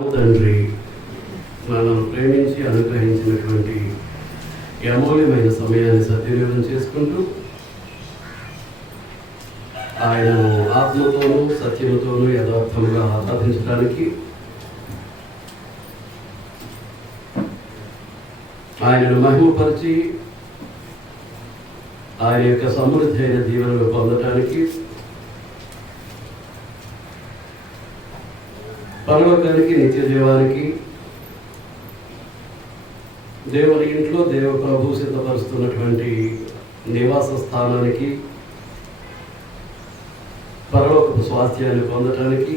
తండ్రి మనల్ని ప్రేమించి అనుగ్రహించినటువంటి అమూల్యమైన సమయాన్ని సద్వినియోగం చేసుకుంటూ ఆయనను ఆత్మతోనూ సత్యముతోనూ యథార్థంగా ఆరాధించడానికి ఆయనను మహిమపరిచి ఆయన యొక్క సమృద్ధి అయిన దీవెనలు పొందడానికి పరలోకానికి నిత్య జీవానికి దేవుని ఇంట్లో దేవ ప్రభు సిద్ధపరుస్తున్నటువంటి నివాస స్థానానికి పరలోకపు స్వాస్థ్యాన్ని పొందటానికి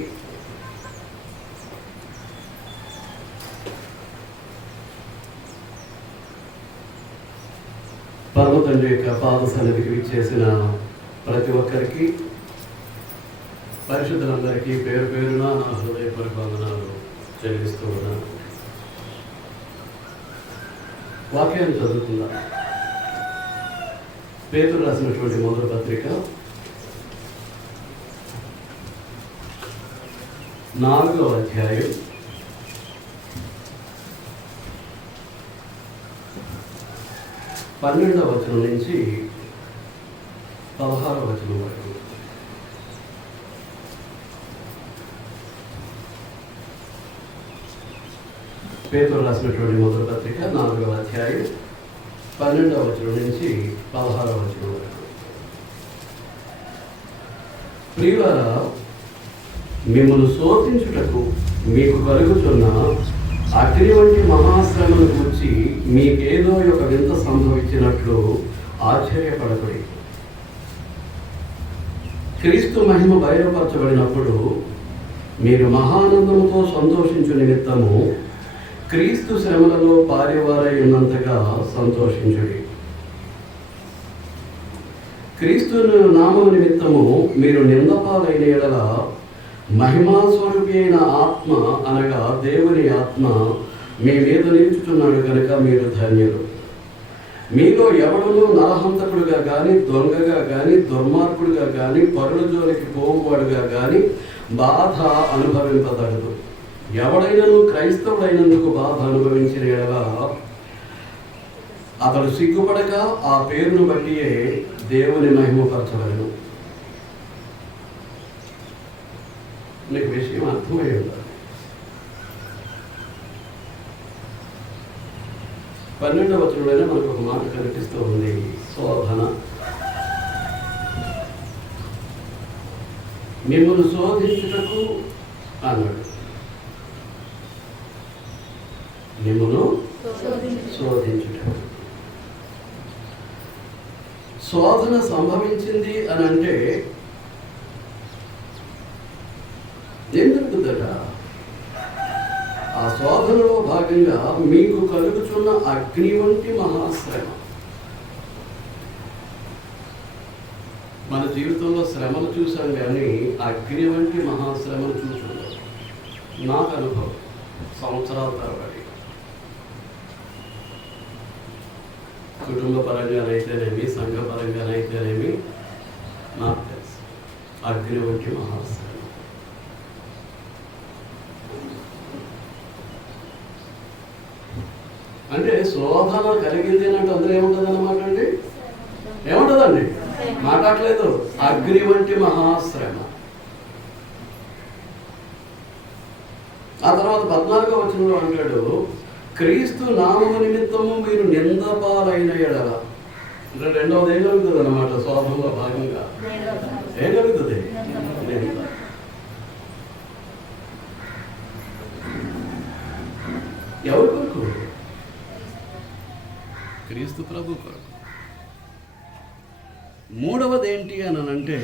పరమ తండ్రి యొక్క పాద సన్నిధికి విచ్చేసిన ప్రతి ఒక్కరికి పరిశుద్ధులందరికీ పేరు పేరున నా హృదయపూర్వక వందనాలు చెల్లిస్తూ ఉన్నాను. వాక్యాన్ని చదువుకుందాం. పేతురు రాసినటువంటి మొదటి పత్రిక 4వ అధ్యాయం 12వ వచనం నుంచి 16వ వచనం వరకు. పేతురు రాసినటువంటి మొదటి పత్రిక 4వ అధ్యాయం 12వ వచనం నుంచి 16వ వచనం వరకు. ప్రియులారా, మిమ్మల్ని శోధించుటకు మీకు కలుగుతున్న అగ్ని వంటి మహాశ్రమను గురించి మీకేదో ఒక వింత సంభవించినట్లు ఆశ్చర్యపడకుడి. క్రీస్తు మహిమ బయలుపరచబడినప్పుడు మీరు మహానందముతో సంతోషించు నిమిత్తము క్రీస్తు శ్రమలలో పారివారై ఉన్నంతగా సంతోషించుడి. క్రీస్తు నామము నిమిత్తము మీరు నిందపాలైన ఎడల మహిమాస్వరూపి అయిన ఆత్మ అనగా దేవుని ఆత్మ మీ మీద నిలుచుచున్నాడు కనుక మీరు ధన్యులు. మీలో ఎవడునూ నరహంతకుడుగా కానీ, దొంగగా కానీ, దుర్మార్గుడుగా కానీ, పరుల జోలికి పోవువాడుగా కానీ బాధ అనుభవింపదగదు. ఎవడైనను క్రైస్తవుడైనందుకు బాధ అనుభవించిన ఎడల అతడు సిగ్గుపడక ఆ పేరును బట్టియే దేవుని మహిమపరచవలెను. మీకు విషయం అర్థమై ఉండాలి. 12వ వచనంలోనే మనకు ఒక మాట కనిపిస్తూ ఉంది, శోధన. మిమ్మల్ని శోధించుటకు అన్నాడు. మిమ్మల్ని శోధించుటకు. శోధన సంభవించింది అని అంటే ఎందుకుదట? ఆ శోధనలో భాగంగా మీకు కలుగుచున్న అగ్ని వంటి మహాశ్రమ. మన జీవితంలో శ్రమలు చూసాం కానీ అగ్ని వంటి మహాశ్రమలు చూసుకుంటాం. నాకు అనుభవం సంవత్సరాల తరబడి, కుటుంబ పరంగానైతేనేమి, సంఘ పరంగానైతేనేమి నాకు తెలుసు అగ్ని వంటి మహాశ్రమ. అంటే శోధన కలిగింది అంటే అందులో ఏముంటుంది అన్నమాట అండి? ఏముంటుందండి? మాట్లాడలేదు. అగ్ని వంటి మహాశ్రమ. ఆ తర్వాత 14వ వచనంలో అంటాడు, క్రీస్తు నామము నిమిత్తము మీరు నిందపాలైన ఎడల. అంటే రెండవది ఏం కలుగుతుంది అన్నమాట శోధనలో భాగంగా? ఏం కలుగుతుంది? ఎవరి కొరకు? క్రీస్తు ప్రభు కొరకు. మూడవది ఏంటి అని అంటే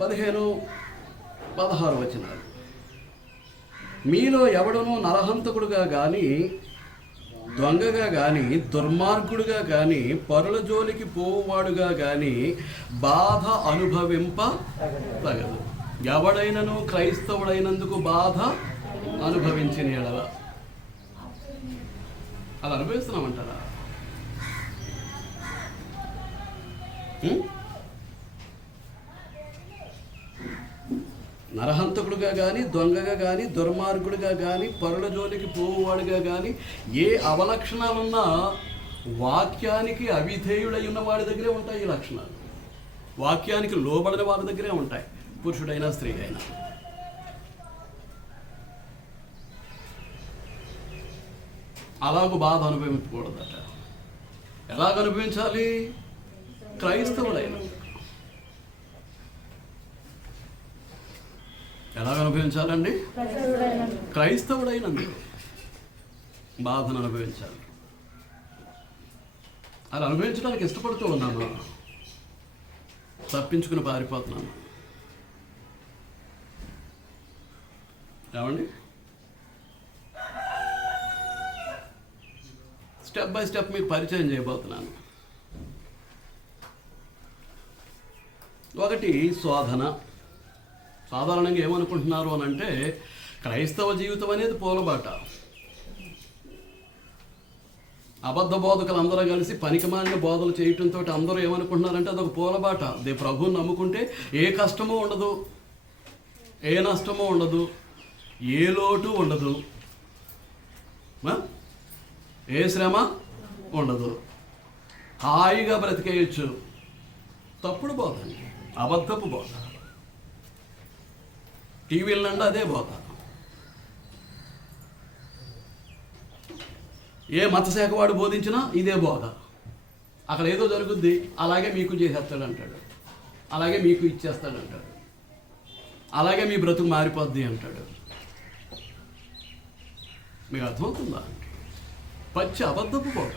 15-16 వచనాలు. మీలో ఎవడనూ నరహంతకుడుగా కానీ, దొంగగా కానీ, దుర్మార్గుడుగా కానీ, పరుల జోలికి పోవువాడుగా కానీ బాధ అనుభవింపతగదు. ఎవడైనను క్రైస్తవుడైనందుకు బాధ అనుభవించిన ఎడల. అది అనుభవిస్తున్నామంటారా? నరహంతకుడుగా కానీ, దొంగగా కానీ, దుర్మార్గుడిగా కానీ, పరుల జోలికి పోవువాడిగా కానీ, ఏ అవలక్షణాలున్నా వాక్యానికి అవిధేయుడై ఉన్న వాడి దగ్గరే ఉంటాయి ఈ లక్షణాలు. వాక్యానికి లోబడిన వారి దగ్గరే ఉంటాయి, పురుషుడైనా స్త్రీ అయినా. అలాగూ బాధ అనుభవించకూడదట. ఎలాగ అనుభవించాలి? క్రైస్తవుడైన. ఎలాగ అనుభవించాలండి? క్రైస్తవుడైనందుకు బాధను అనుభవించాలి. అలా అనుభవించడానికి ఇష్టపడుతూ ఉన్నాను, తప్పించుకుని పారిపోతున్నాను. ఏమండి? స్టెప్ బై స్టెప్ మీకు పరిచయం చేయబోతున్నాను. ఒకటి, శోధన. సాధారణంగా ఏమనుకుంటున్నారు అని అంటే, క్రైస్తవ జీవితం అనేది పూలబాట. అబద్ధ బోధకులు అందరూ కలిసి పనికిమాలిన బోధలు చేయటంతో అందరూ ఏమనుకుంటున్నారంటే అదొక పూలబాట. ప్రభువుని నమ్ముకుంటే ఏ కష్టమూ ఉండదు, ఏ నష్టమూ ఉండదు, ఏ లోటు ఉండదు, ఏ శ్రమ ఉండదు, హాయిగా బ్రతికేయచ్చు. తప్పుడు బోధ అండి, అబద్ధపు బోధ. టీవీల నుండి అదే బోధ. ఏ మతశాఖ వాడు బోధించినా ఇదే బోధ. అక్కడ ఏదో జరుగుద్ది, అలాగే మీకు చేసేస్తాడంటాడు, అలాగే మీకు ఇచ్చేస్తాడంటాడు, అలాగే మీ బ్రతుకు మారిపోద్ది అంటాడు. మీకు అర్థమవుతుందా? పచ్చి అబద్ధపు బోధ.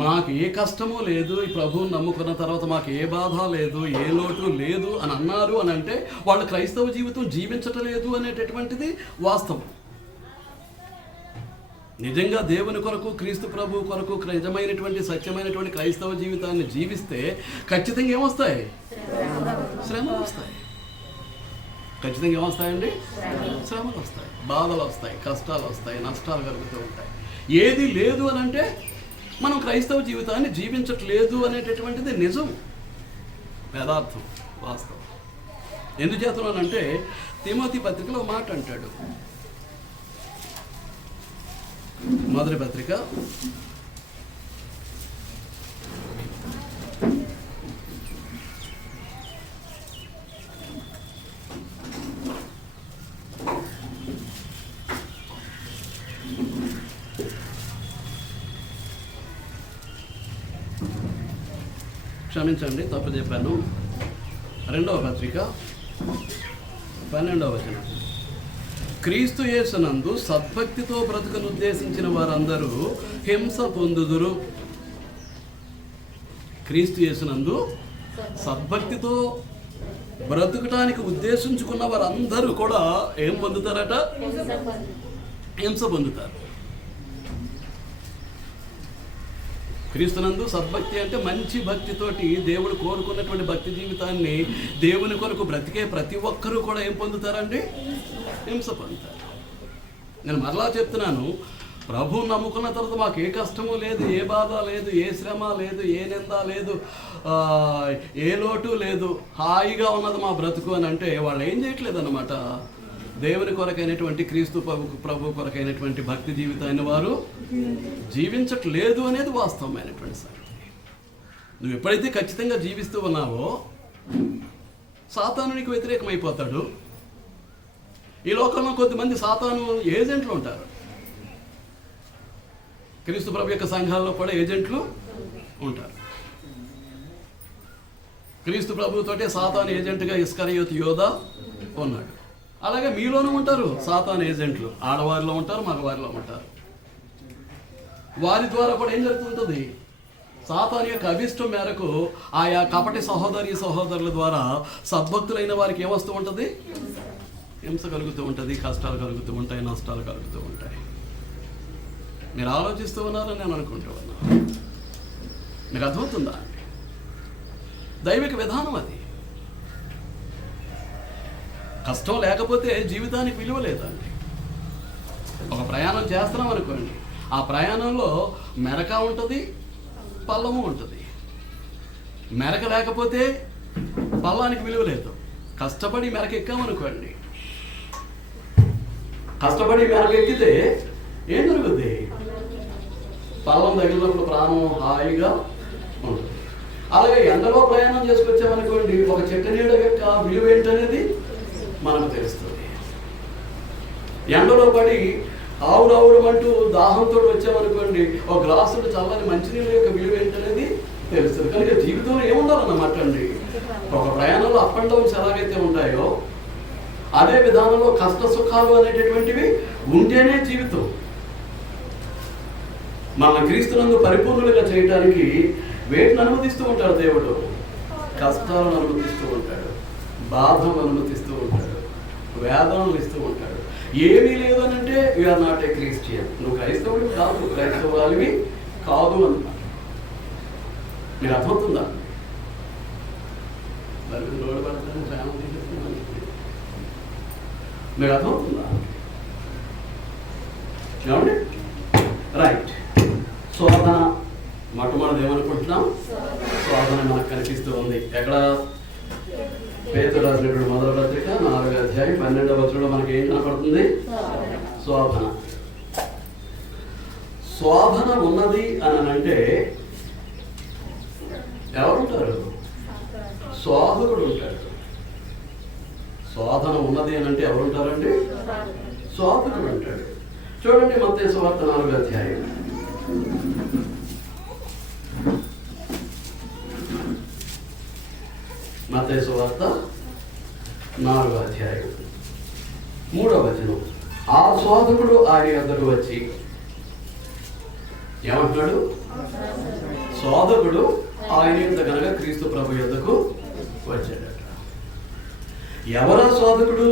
మాకు ఏ కష్టమూ లేదు, ఈ ప్రభువుని నమ్ముకున్న తర్వాత మాకు ఏ బాధ లేదు, ఏ లోటు లేదు అని అన్నారు అని అంటే వాళ్ళు క్రైస్తవ జీవితం జీవించటలేదు అనేటటువంటిది వాస్తవం. నిజంగా దేవుని కొరకు, క్రీస్తు ప్రభు కొరకు నిజమైనటువంటి సత్యమైనటువంటి క్రైస్తవ జీవితాన్ని జీవిస్తే ఖచ్చితంగా ఏమొస్తాయి? శ్రమలు వస్తాయి. ఖచ్చితంగా ఏమొస్తాయండి? శ్రమలు వస్తాయి, బాధలు వస్తాయి, కష్టాలు వస్తాయి, నష్టాలు కలుగుతూ ఉంటాయి. ఏది లేదు అని అంటే మనం క్రైస్తవ జీవితాన్ని జీవించట్లేదు అనేటటువంటిది నిజం, యథార్థం, వాస్తవం. ఎందుచేతనంటే తిమోతి పత్రికలో మాట అంటాడు. మొదటి పత్రిక 2వ పత్రిక 12వ వచనం. క్రీస్తు యేసునందు సద్భక్తితో బ్రతుకనుద్దేశించిన వారందరూ హింస పొందుదురు. క్రీస్తు యేసునందు సద్భక్తితో బ్రతుకటానికి ఉద్దేశించుకున్న వారందరూ కూడా ఏం పొందుతారట? హింస పొందుతారు. క్రీస్తునందు సద్భక్తి అంటే మంచి భక్తితోటి దేవుడు కోరుకున్నటువంటి భక్తి జీవితాన్ని దేవుని కొరకు బ్రతికే ప్రతి ఒక్కరూ కూడా ఏం పొందుతారండి? హింస పొందుతారు. నేను మరలా చెప్తున్నాను, ప్రభువుని నమ్ముకున్న తర్వాత మాకు ఏ కష్టము లేదు, ఏ బాధ లేదు, ఏ శ్రమ లేదు, ఏ నింద లేదు, ఏ లోటు లేదు, హాయిగా ఉన్నది మా బ్రతుకు అని అంటే వాళ్ళు ఏం చేయట్లేదు అన్నమాట. దేవుని కొరకైనటువంటి, క్రీస్తు ప్రభు కొరకైనటువంటి భక్తి జీవితాన్ని వారు జీవించట్లేదు అనేది వాస్తవమైనటువంటి సంగతి. నువ్వు ఎప్పుడైతే ఖచ్చితంగా జీవిస్తూ ఉన్నావో సాతానునికి వ్యతిరేకమైపోతాడు. ఈ లోకంలో కొద్దిమంది సాతాను ఏజెంట్లు ఉంటారు. క్రీస్తు ప్రభు యొక్క సంఘాల్లో కూడా ఏజెంట్లు ఉంటారు. క్రీస్తు ప్రభుతోటే సాతాను ఏజెంట్గా ఇస్కరియోతు యోధా ఉన్నాడు. అలాగే మీలోనూ ఉంటారు సాతాను ఏజెంట్లు. ఆడవారిలో ఉంటారు, మగవారిలో ఉంటారు. వారి ద్వారా కూడా ఏం జరుగుతుంటుంది? సాతాను యొక్క అభిష్టం మేరకు ఆయా కపటి సహోదరుల ద్వారా సద్భక్తులైన వారికి ఏమొస్తూ ఉంటుంది? హింస కలుగుతూ ఉంటుంది, కష్టాలు కలుగుతూ ఉంటాయి, నష్టాలు కలుగుతూ ఉంటాయి. మీరు ఆలోచిస్తూ ఉన్నారని నేను అనుకుంటూ ఉన్నాను. మీకు అర్థమవుతుందా అండి? దైవిక విధానం అది. కష్టం లేకపోతే జీవితానికి విలువ లేదండి. ఒక ప్రయాణం చేస్తున్నాం అనుకోండి, ఆ ప్రయాణంలో మెరక ఉంటుంది, పల్లము ఉంటుంది. మెరక లేకపోతే పల్లానికి విలువ లేదు. కష్టపడి మెరక ఎక్కామనుకోండి, కష్టపడి మెరక ఎక్కితే ఏం జరుగుద్ది? పల్లం తగిలినప్పుడు ప్రాణం హాయిగా ఉంటుంది. అలాగే ఎండలో ప్రయాణం చేసుకొచ్చామనుకోండి, ఒక చెట్టు నీడ యొక్క విలువ ఏంటనేది మనకు తెలుస్తుంది. ఎండలో పడి ఆవురావుడమంటూ దాహంతో వచ్చామనుకోండి, ఒక గ్లాసులు చల్లని మంచినీళ్ళ యొక్క విలువ ఏంటనేది తెలుస్తుంది. కనుక జీవితంలో ఏముండాలన్నమాట అండి, ఒక ప్రయాణంలో అప్ అండ్ డౌన్స్ ఎలాగైతే ఉంటాయో అదే విధానంలో కష్ట సుఖాలు అనేటటువంటివి ఉంటేనే జీవితం. మన క్రీస్తునందు పరిపూర్ణులుగా చేయడానికి వేటిని అనుమతిస్తూ ఉంటాడు దేవుడు? కష్టాలను అనుమతిస్తూ ఉంటాడు, బాధను అనుమతిస్తూ ఉంటాడు, వేదనలు ఇస్తూ ఉంటాడు. ఏమీ లేదు అని అంటే యూఆర్ నాట్ ఏ క్రిస్టియన్, నువ్వు క్రైస్తవుడు కాదు, క్రైస్తవురాలివి కాదు అన్నమాట. మీరు అర్థమవుతుందా? రోడ్డు పడతాను చాలా తీసేస్తున్నాను, మీరు అర్థమవుతుందా? ఏమండి? రైట్. శోధన మొట్టమొదటి ఏమనుకుంటున్నాం? శోధన మనకు కనిపిస్తూ ఉంది. ఎక్కడ? పేతురు రాసినటువంటి మొదటి పత్రిక 4వ అధ్యాయం 12వ వచనంలో మనకి ఏం కనపడుతుంది? శోధన. శోధన ఉన్నది అని అంటే ఎవరుంటారు? శోధకుడు ఉంటాడు. శోధన ఉన్నది అని అంటే ఎవరుంటారండి? శోధకుడు ఉంటాడు. చూడండి మత్తయి సువార్త 4వ అధ్యాయం. మత్తయి సువార్త 4వ అధ్యాయం 3వ వచనం. ఆ శోధకుడు ఆయన యొద్దకు వచ్చి ఏమంటున్నాడు? శోధకుడు ఆయన యొద్ద కనుక క్రీస్తు ప్రభు యొద్దకు వచ్చాడట. ఎవరా శోధకుడు?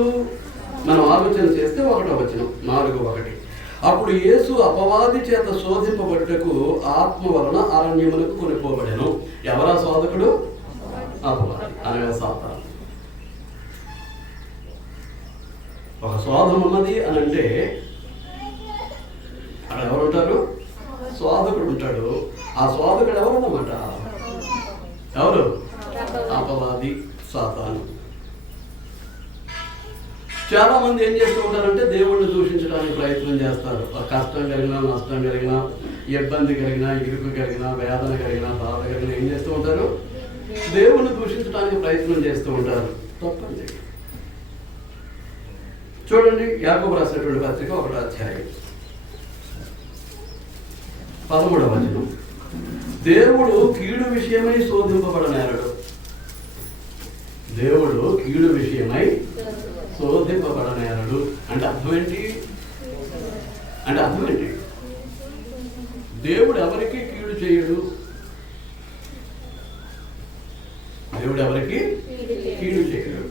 మనం ఆలోచన చేస్తే 1వ వచనం 4:1. అప్పుడు యేసు అపవాది చేత శోధింపబడుటకు ఆత్మ వలన అరణ్యమునకు కొనిపోబడెను. ఎవరా శోధకుడు? అపవాది అనగా సాతాను. ఒక శోధన ఉన్నది అని అంటే అక్కడ ఎవరుంటారు? శోధకుడు ఉంటాడు. ఆ శోధకుడు ఎవరన్నమాట? ఎవరు? అపవాది, సాతాను. చాలా మంది ఏం చేస్తూ ఉంటారంటే దేవుణ్ణి దూషించడానికి ప్రయత్నం చేస్తారు. కష్టం కలిగినా, నష్టం కలిగినా, ఇబ్బంది కలిగినా, ఇరుకు కలిగినా, వేదన కలిగినా, బాధ కలిగినా ఏం చేస్తూ ఉంటారు? దేవుణ్ణి దూషించడానికి ప్రయత్నం చేస్తూ ఉంటారు. తప్పండి. చూడండి యాకోబు రాసినటువంటి పత్రిక 1వ అధ్యాయం 13వ వచనం. దేవుడు కీడు విషయమై శోధింపబడనేరడు. దేవుడు కీడు విషయమై శోధింపబడనేరడు అంటే అర్థం ఏంటి? దేవుడు ఎవరికి కీడు చేయడు. దేవుడు ఎవరికి కీడు చేయడు,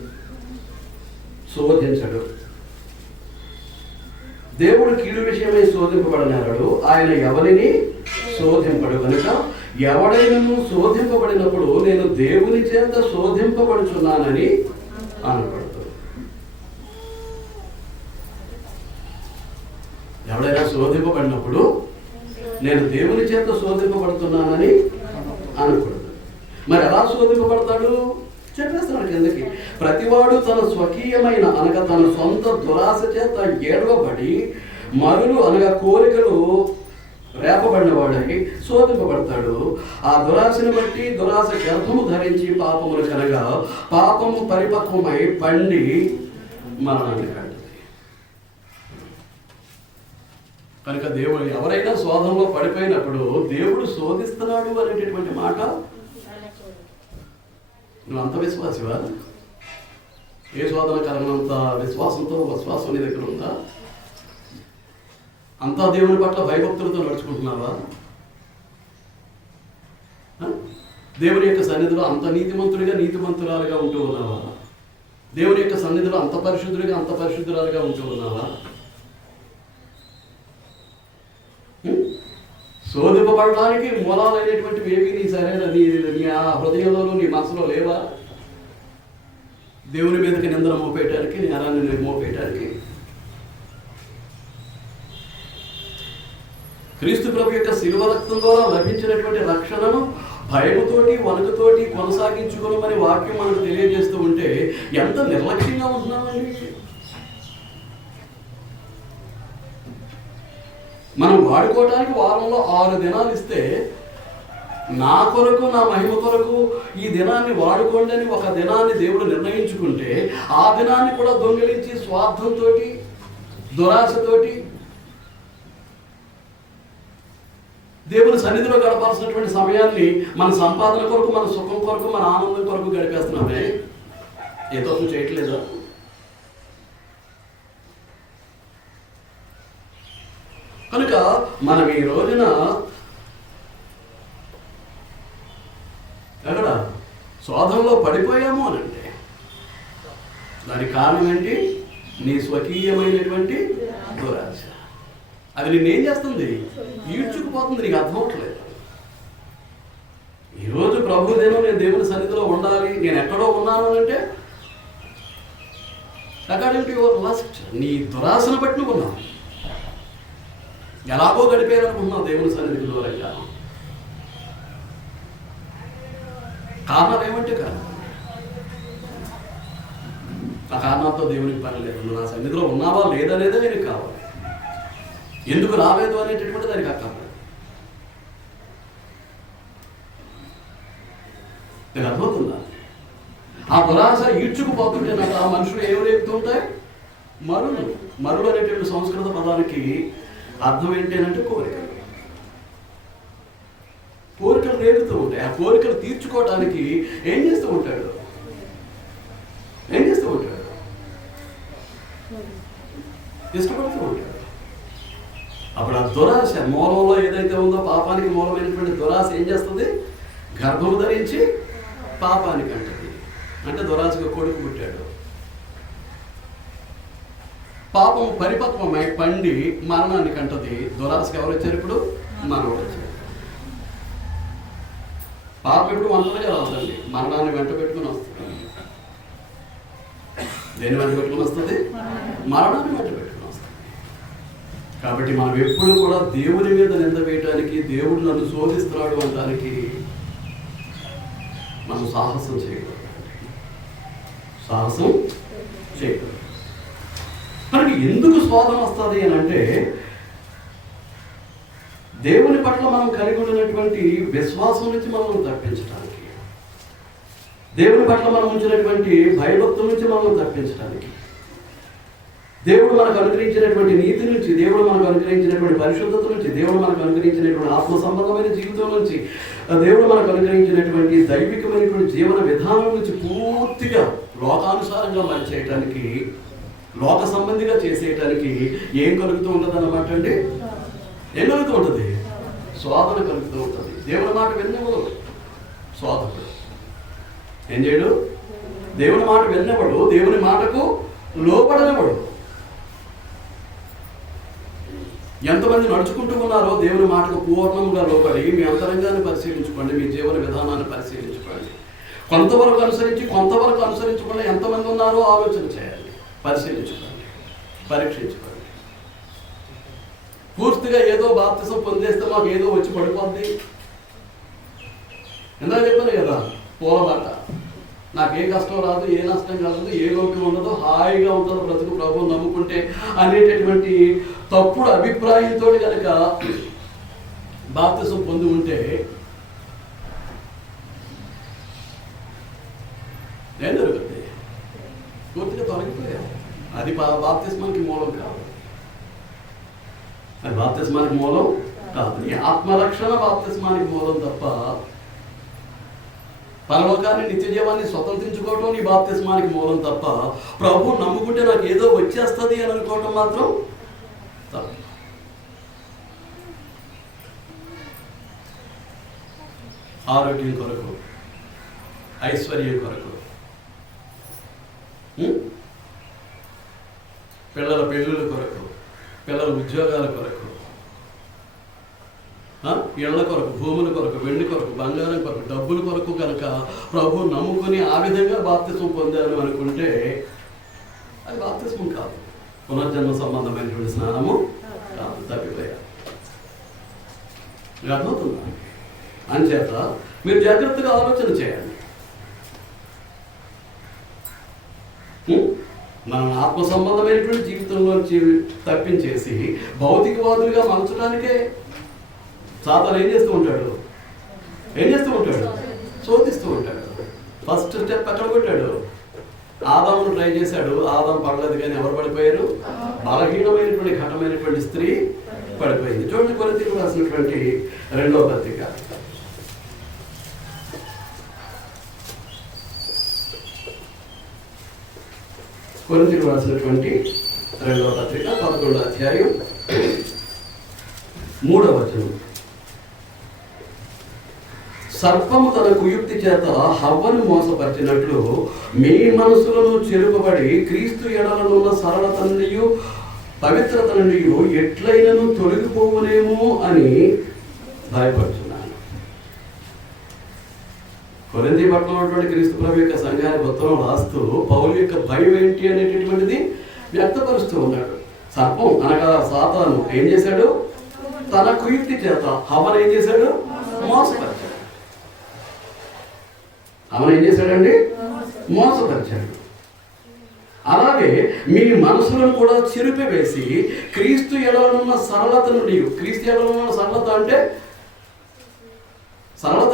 శోధించడు. దేవుడు కీడు విషయమై శోధింపబడనేరడు, ఆయన ఎవరిని శోధింపడు. కనుక ఎవడైనను శోధింపబడినప్పుడు నేను దేవుని చేత శోధింపబడుచున్నానని అనకూడదు. ఎవడైనా శోధింపబడినప్పుడు నేను దేవుని చేత శోధింపబడుతున్నానని అనకూడదు. మరి ఎలా శోధింపబడతాడు? చెప్పేస్తున్నాడు కిందకి. ప్రతివాడు తన స్వకీయమైన అనగా తన సొంత దురాశ చేత ఏడవబడి మరులు అనగా కోరికలు రేపబడిన వాడై శోధింపబడతాడు. ఆ దురాశను బట్టి దురాశ గర్భము ధరించి పాపములు కనగా పాపము పరిపక్వమై పండి మరణాన్ని కంటది. కనుక దేవుడు ఎవరైనా శోధనలో పడిపోయినప్పుడు దేవుడు శోధిస్తున్నాడు అనేటటువంటి మాట నువ్వు అంత విశ్వాసివా? ఏ శోధన కలగనంత విశ్వాసం నీ దగ్గర ఉందా? అంతా దేవుని పట్ల భయభక్తులతో నడుచుకుంటున్నావా? దేవుని యొక్క సన్నిధిలో అంత నీతిమంతుడిగా నీతిమంతురాలుగా ఉంటూ ఉన్నావా? దేవుని యొక్క సన్నిధిలో అంత పరిశుద్ధుడిగా అంత పరిశుద్ధురాలుగా ఉంటూ ఉన్నావా? శోధింపబడడానికి మూలాలైనటువంటివి ఏవి నీ సరైన నీ ఆ హృదయంలోనూ నీ మనసులో లేవా? దేవుని మీదకి నిందన మోపేయటానికి, నేరాన్ని మోపేయటానికి. క్రీస్తు ప్రభు యొక్క శిలువ రక్తం ద్వారా లభించినటువంటి రక్షణను భయముతోటి వణుకుతోటి కొనసాగించుకోమని వాక్యం మనకు తెలియజేస్తూ ఉంటే ఎంత నిర్లక్ష్యంగా ఉంటున్నామండి. మనం వాడుకోవడానికి వారంలో 6 దినాలు ఇస్తే నా కొరకు నా మహిమ కొరకు ఈ దినాన్ని వాడుకోండి అని ఒక దినాన్ని దేవుడు నిర్ణయించుకుంటే ఆ దినాన్ని కూడా దొంగిలించి స్వార్థంతో దురాశతోటి దేవుని సన్నిధిలో గడపాల్సినటువంటి సమయాన్ని మన సంపాదన కొరకు, మన సుఖం కొరకు, మన ఆనందం కొరకు గడిపేస్తున్నామే. ఏ తప్పు చేయట్లేదా? కనుక మనం ఈ రోజున ఎక్కడ శోధనలో పడిపోయాము అని అంటే దానికి కారణం ఏంటి? నీ స్వకీయమైనటువంటి దురాశ. అది నిన్నేం చేస్తుంది? ఈడ్చుకుపోతుంది. నీకు అర్థం అవట్లేదు. ఈరోజు ప్రభు దినం నేను దేవుని సన్నిధిలో ఉండాలి, నేను ఎక్కడో ఉన్నాను అంటే అకార్డింగ్ టు యువర్ లస్ట్, నీ దురాశను బట్టి నువ్వు ఉన్నావు. ఎలాగో గడిపేయాలనుకుంటున్నావు దేవుని సన్నిధికి దూరంగా. కారణాలు ఏమంటే కాదు, ఆ కారణాలతో దేవునికి పని లేదు. నువ్వు నా సన్నిధిలో ఉన్నావా లేదనేదే నీకు కావాలి. ఎందుకు రాలేదు అనేటటువంటి దానికి అర్థం. నీకు అర్థమవుతుందా? ఆ దురాశ ఈడ్చుకుపోతుంటే నాకు ఆ మనుషులు ఏమి రేపుతూ ఉంటాయి? మరులు. మరులు అనేటువంటి సంస్కృత పదానికి అర్థం ఏంటి అంటే కోరికలు. కోరికలు రేపుతూ ఉంటాయి. ఆ కోరికలు తీర్చుకోవడానికి ఏం చేస్తూ ఉంటాడు? ఇష్టపడుతూ ఉంటాడు. అప్పుడు ఆ దురాశ మూలంలో ఏదైతే ఉందో, పాపానికి మూలమైనటువంటి దురాశ ఏం చేస్తుంది? గర్భము ధరించి పాపానికి అంటది. అంటే దురాశగా కొడుకు పుట్టాడు. పాపం పరిపక్వమై పండి మరణానికి అంటది. దురాశకి ఎవరు వచ్చారు? ఇప్పుడు మనవాడు వచ్చారు. పాపం ఎప్పుడు ఒంటరిగా రాదండి, మరణాన్ని వెంట పెట్టుకుని వస్తుంది. దేని వెంట పెట్టుకుని వస్తుంది? మరణాన్ని వెంట పెట్టుకుని వస్తుంది. కాబట్టి మనం ఎప్పుడు కూడా దేవుని మీద నింద వేయటానికి, దేవుడు నన్ను శోధిస్తున్నాడు అనడానికి మనం సాహసం చేయకూడదు. మనకి ఎందుకు శోధన వస్తుంది అని అంటే, దేవుని పట్ల మనం కలిగి ఉన్నటువంటి విశ్వాసం నుంచి మనం తప్పించడానికి, దేవుని పట్ల మనం ఉంచినటువంటి భయభక్తుల నుంచి మనం తప్పించడానికి, దేవుడు మనకు అనుగ్రహించినటువంటి నీతి నుంచి, దేవుడు మనకు అనుగ్రహించినటువంటి పరిశుద్ధత నుంచి, దేవుడు మనకు అనుగ్రహించినటువంటి ఆత్మ సంబంధమైన జీవితం నుంచి, దేవుడు మనకు అనుగ్రహించినటువంటి దైవికమైనటువంటి జీవన విధానం నుంచి పూర్తిగా లోకానుసారంగా మనం చేయటానికి, లోక సంబంధిగా చేసేయటానికి ఏం కలుగుతూ ఉంటుంది అన్నమాట అండి? ఏం కలుగుతూ ఉంటుంది? శోధన కలుగుతూ ఉంటుంది. దేవుని మాట విన్నవాడు శోధకుడు ఏం చేయడు? దేవుని మాట విన్నవాడు దేవుని మాటకు లోపడనివాడు. ఎంతమంది నడుచుకుంటూ ఉన్నారో దేవుని మాటకు పూర్ణంగా లోపడి మీ అంతరంగాన్ని పరిశీలించుకోండి, మీ జీవన విధానాన్ని పరిశీలించుకోండి. కొంతవరకు అనుసరించి కొంతవరకు అనుసరించకుండా ఎంతమంది ఉన్నారో ఆలోచన చేయాలి, పరిశీలించుకోండి, పరీక్షించుకోండి. పూర్తిగా ఏదో బాప్తిసం పొందేస్తే మాకు ఏదో వచ్చి పడిపోద్ది. ఇందాక చెప్పాను కదా, పూలబాట. నాకు ఏ కష్టం రాదు, ఏ నష్టం కలదు, ఏ లోపం ఉండదు, హాయిగా ఉంటుంది బ్రతుకు ప్రభువు నమ్ముకుంటే అనేటటువంటి తప్పుడు అభిప్రాయంతో కనుక బాప్తిసం పొంది ఉంటే ఏం జరుగుతుంది? పూర్తిగా తొలగిపోయారు. అది బాప్తిస్మానికి మూలం కాదు. అది బాప్తిస్మానికి మూలం కాదు. ఈ ఆత్మరక్షణ బాప్తిస్మానికి మూలం తప్ప పరలోకాన్ని, నిత్య జీవాన్ని స్వతంత్రించుకోవటం నీ బాప్తిస్మానికి మూలం తప్ప ప్రభు నమ్ముకుంటే నాకు ఏదో వచ్చేస్తుంది అని అనుకోవటం మాత్రం తప్పు. ఆరోగ్యం కొరకు, ఐశ్వర్యం కొరకు, పిల్లల పెళ్ళిళ్ళ కొరకు, పిల్లల ఉద్యోగాల కొరకు, ఇళ్ల కొరకు, భూముల కొరకు, వెండి కొరకు, బంగారం కొరకు, డబ్బుల కొరకు కనుక ప్రభు నమ్ముకొని ఆ విధంగా బాప్తిస్మం పొందాను అనుకుంటే అది బాప్తిస్మం కాదు, పునర్జన్మ సంబంధమైనటువంటి స్నానము కాదు, తప్పిపోయా. అర్థమవుతుందా? అంచేత మీరు జాగ్రత్తగా ఆలోచన చేయండి. మనం ఆత్మ సంబంధమైనటువంటి జీవితంలోంచి తప్పించేసి భౌతికవాదులుగా మలచడానికే సాతాను ఏం చేస్తూ ఉంటాడు? శోధిస్తూ ఉంటాడు. ఫస్ట్ స్టెప్ ఎక్కడ కొట్టాడు? ఆదామును ట్రై చేశాడు. ఆదాం పడలేదు, కానీ ఎవరు పడిపోయారు? బలహీనమైనటువంటి ఘటమైనటువంటి స్త్రీ పడిపోయింది. చూడండి, కొరింథీయులకు రాసినటువంటి 2వ పత్రిక. కొరింథీయులకు రాసినటువంటి 2వ పత్రిక 11వ అధ్యాయం 3వ వచనం. సర్పము తన కుయుక్తి చేత హవ్వను మోసపరిచినట్లు మీ మనసులను చెరుపబడి క్రీస్తు ఎడలనున్న సరళత నుండి పవిత్రత నుండి ఎట్లయినను తొలగిపోవునేమో అని భయపడుతున్నాను. కొరింథీ పట్టణంలో ఉన్నటువంటి క్రీస్తు ప్రభు యొక్క సంఘానికి ఉత్తరం రాస్తూ పౌలు యొక్క భయం ఏంటి అనేటటువంటిది వ్యక్తపరుస్తూ ఉన్నాడు. సర్పం అనగా సాతాను ఏం చేశాడు? తన కుయుక్తి చేత హవ్వను ఏం చేశాడు? మోసపరిచాడు. అవను ఏం చేశాడండి? మోసపరిచాడు. అలాగే మీ మనసులను కూడా చెరిపివేసి క్రీస్తు ఎడలనున్న సరళత నుండి, క్రీస్తు ఎడలనున్న సరళత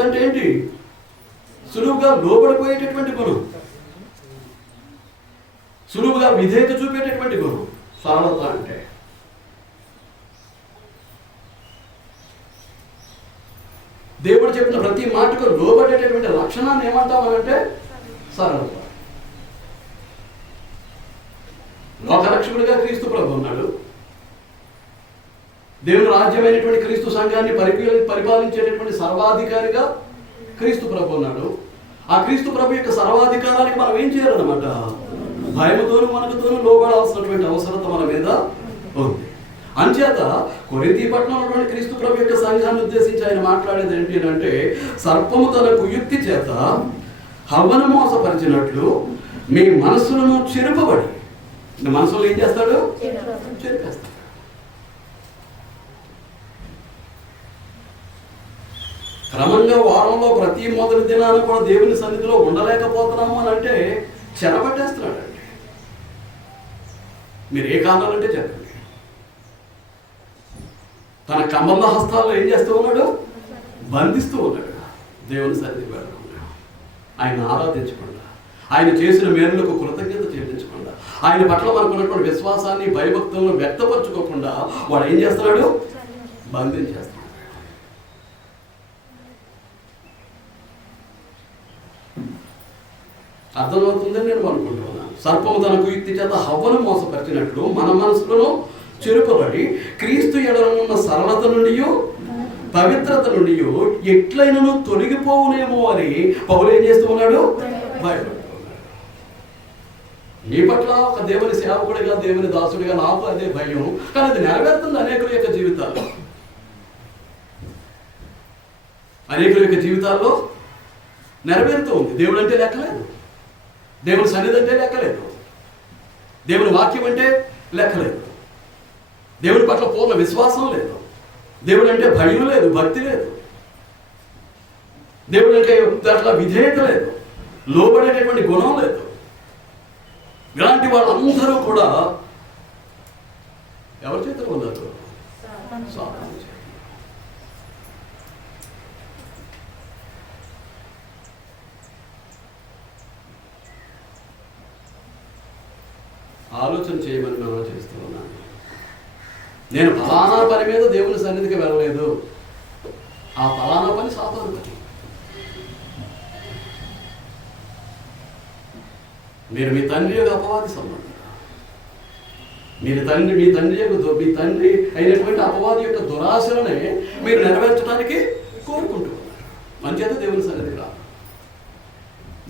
అంటే ఏంటి? సులువుగా లోబడిపోయేటటువంటి గుణం, సులువుగా విధేయత చూపేటటువంటి గుణం సరళత అంటే. దేవుడు చెప్పిన ప్రతి మాటకు లోబడేటటువంటి లక్షణాన్ని ఏమంటామనంటే సరళత. లోకరక్షకుడిగా క్రీస్తు ప్రభు ఉన్నాడు. దేవుని రాజ్యమైనటువంటి క్రీస్తు సంఘాన్ని పరిపాలించేటటువంటి సర్వాధికారిగా క్రీస్తు ప్రభు ఉన్నాడు. ఆ క్రీస్తు ప్రభు యొక్క సర్వాధికారానికి మనం ఏం చేయాలన్నమాట? భయముతోనూ మనకుతోనూ లోబడాల్సినటువంటి అవసరత మన మీద ఉంది. అంచేత కొరింథీ పట్టణంలో ఉన్నటువంటి క్రీస్తు ప్రభు యొక్క సంఘాన్ని ఉద్దేశించి ఆయన మాట్లాడేది ఏంటి అంటే, సర్పము తన కుయుక్తి చేత హవ్వను మోసపరిచినట్లు మీ మనసులను చెరుపబడి, మనసులో ఏం చేస్తాడు? చెరిపేస్తాడు. క్రమంగా వారంలో ప్రతి మొదటి దినాన్ని కూడా దేవుని సన్నిధిలో ఉండలేకపోతున్నాము అని అంటే చెరబట్టేస్తున్నాడు అండి. మీరు ఏ కారణాలంటే చెప్పండి. తన కమంద హస్తాల్లో ఏం చేస్తూ ఉన్నాడు? బంధిస్తూ ఉన్నాడు. దేవుని సన్నిధికి వెళ్ళకుండా, ఆయన ఆరాధించకుండా, ఆయన చేసిన మేలులకు కృతజ్ఞత చెల్లించకుండా, ఆయన పట్ల మనకున్నటువంటి విశ్వాసాన్ని భయభక్తులను వ్యక్తపరచుకోకుండా వాడు ఏం చేస్తున్నాడు? బంధించేస్తున్నాడు. అర్థమవుతుందని నేను అనుకుంటున్నాను. సర్పము తన కుయుక్తి చేత హవ్వను మోసపరిచినట్లు మన మనసులను చెరుపబడి క్రీస్తు ఎడలనున్న సరళత నుండి పవిత్రత నుండి ఎట్లయినను తొలగిపోవునేమో అని పౌలు ఏం చేస్తూ ఉన్నాడు? భయపడుతున్నాడు. నీ పట్ల ఒక దేవుని సేవకుడిగా, దేవుని దాసుడిగా నాకు అదే భయం. కానీ అది నెరవేరుతుంది అనేకుల యొక్క జీవితాల్లో. అనేకుల యొక్క జీవితాల్లో నెరవేరుతూ ఉంది. దేవుడు అంటే లెక్కలేదు, దేవుని సన్నిధి అంటే లెక్కలేదు, దేవుని వాక్యం అంటే లెక్కలేదు, దేవుని పట్ల పూర్ణ విశ్వాసం లేదు, దేవుడు అంటే భయం లేదు, భక్తి లేదు, దేవుడు అంటే అట్లా విధేయత లేదు, లోబడేటటువంటి గుణం లేదు. ఇలాంటి వాళ్ళందరూ కూడా ఎవరి చేతిలో ఉన్నారు? సాతాను చేతిలో. ఆలోచన చేయమని మనం చేస్తూ ఉన్నాను. నేను ఫలానా పని మీద దేవుని సన్నిధికి వెళ్ళలేదు, ఆ ఫలానా పని సాతాను పని. మీరు మీ తండ్రి యొక్క అపవాది సంబంధం, మీ తండ్రి అయినటువంటి అపవాది యొక్క దురాశలనే మీరు నెరవేర్చడానికి కోరుకుంటూ ఉన్నారు. మంచేత దేవుని సన్నిధికి రా,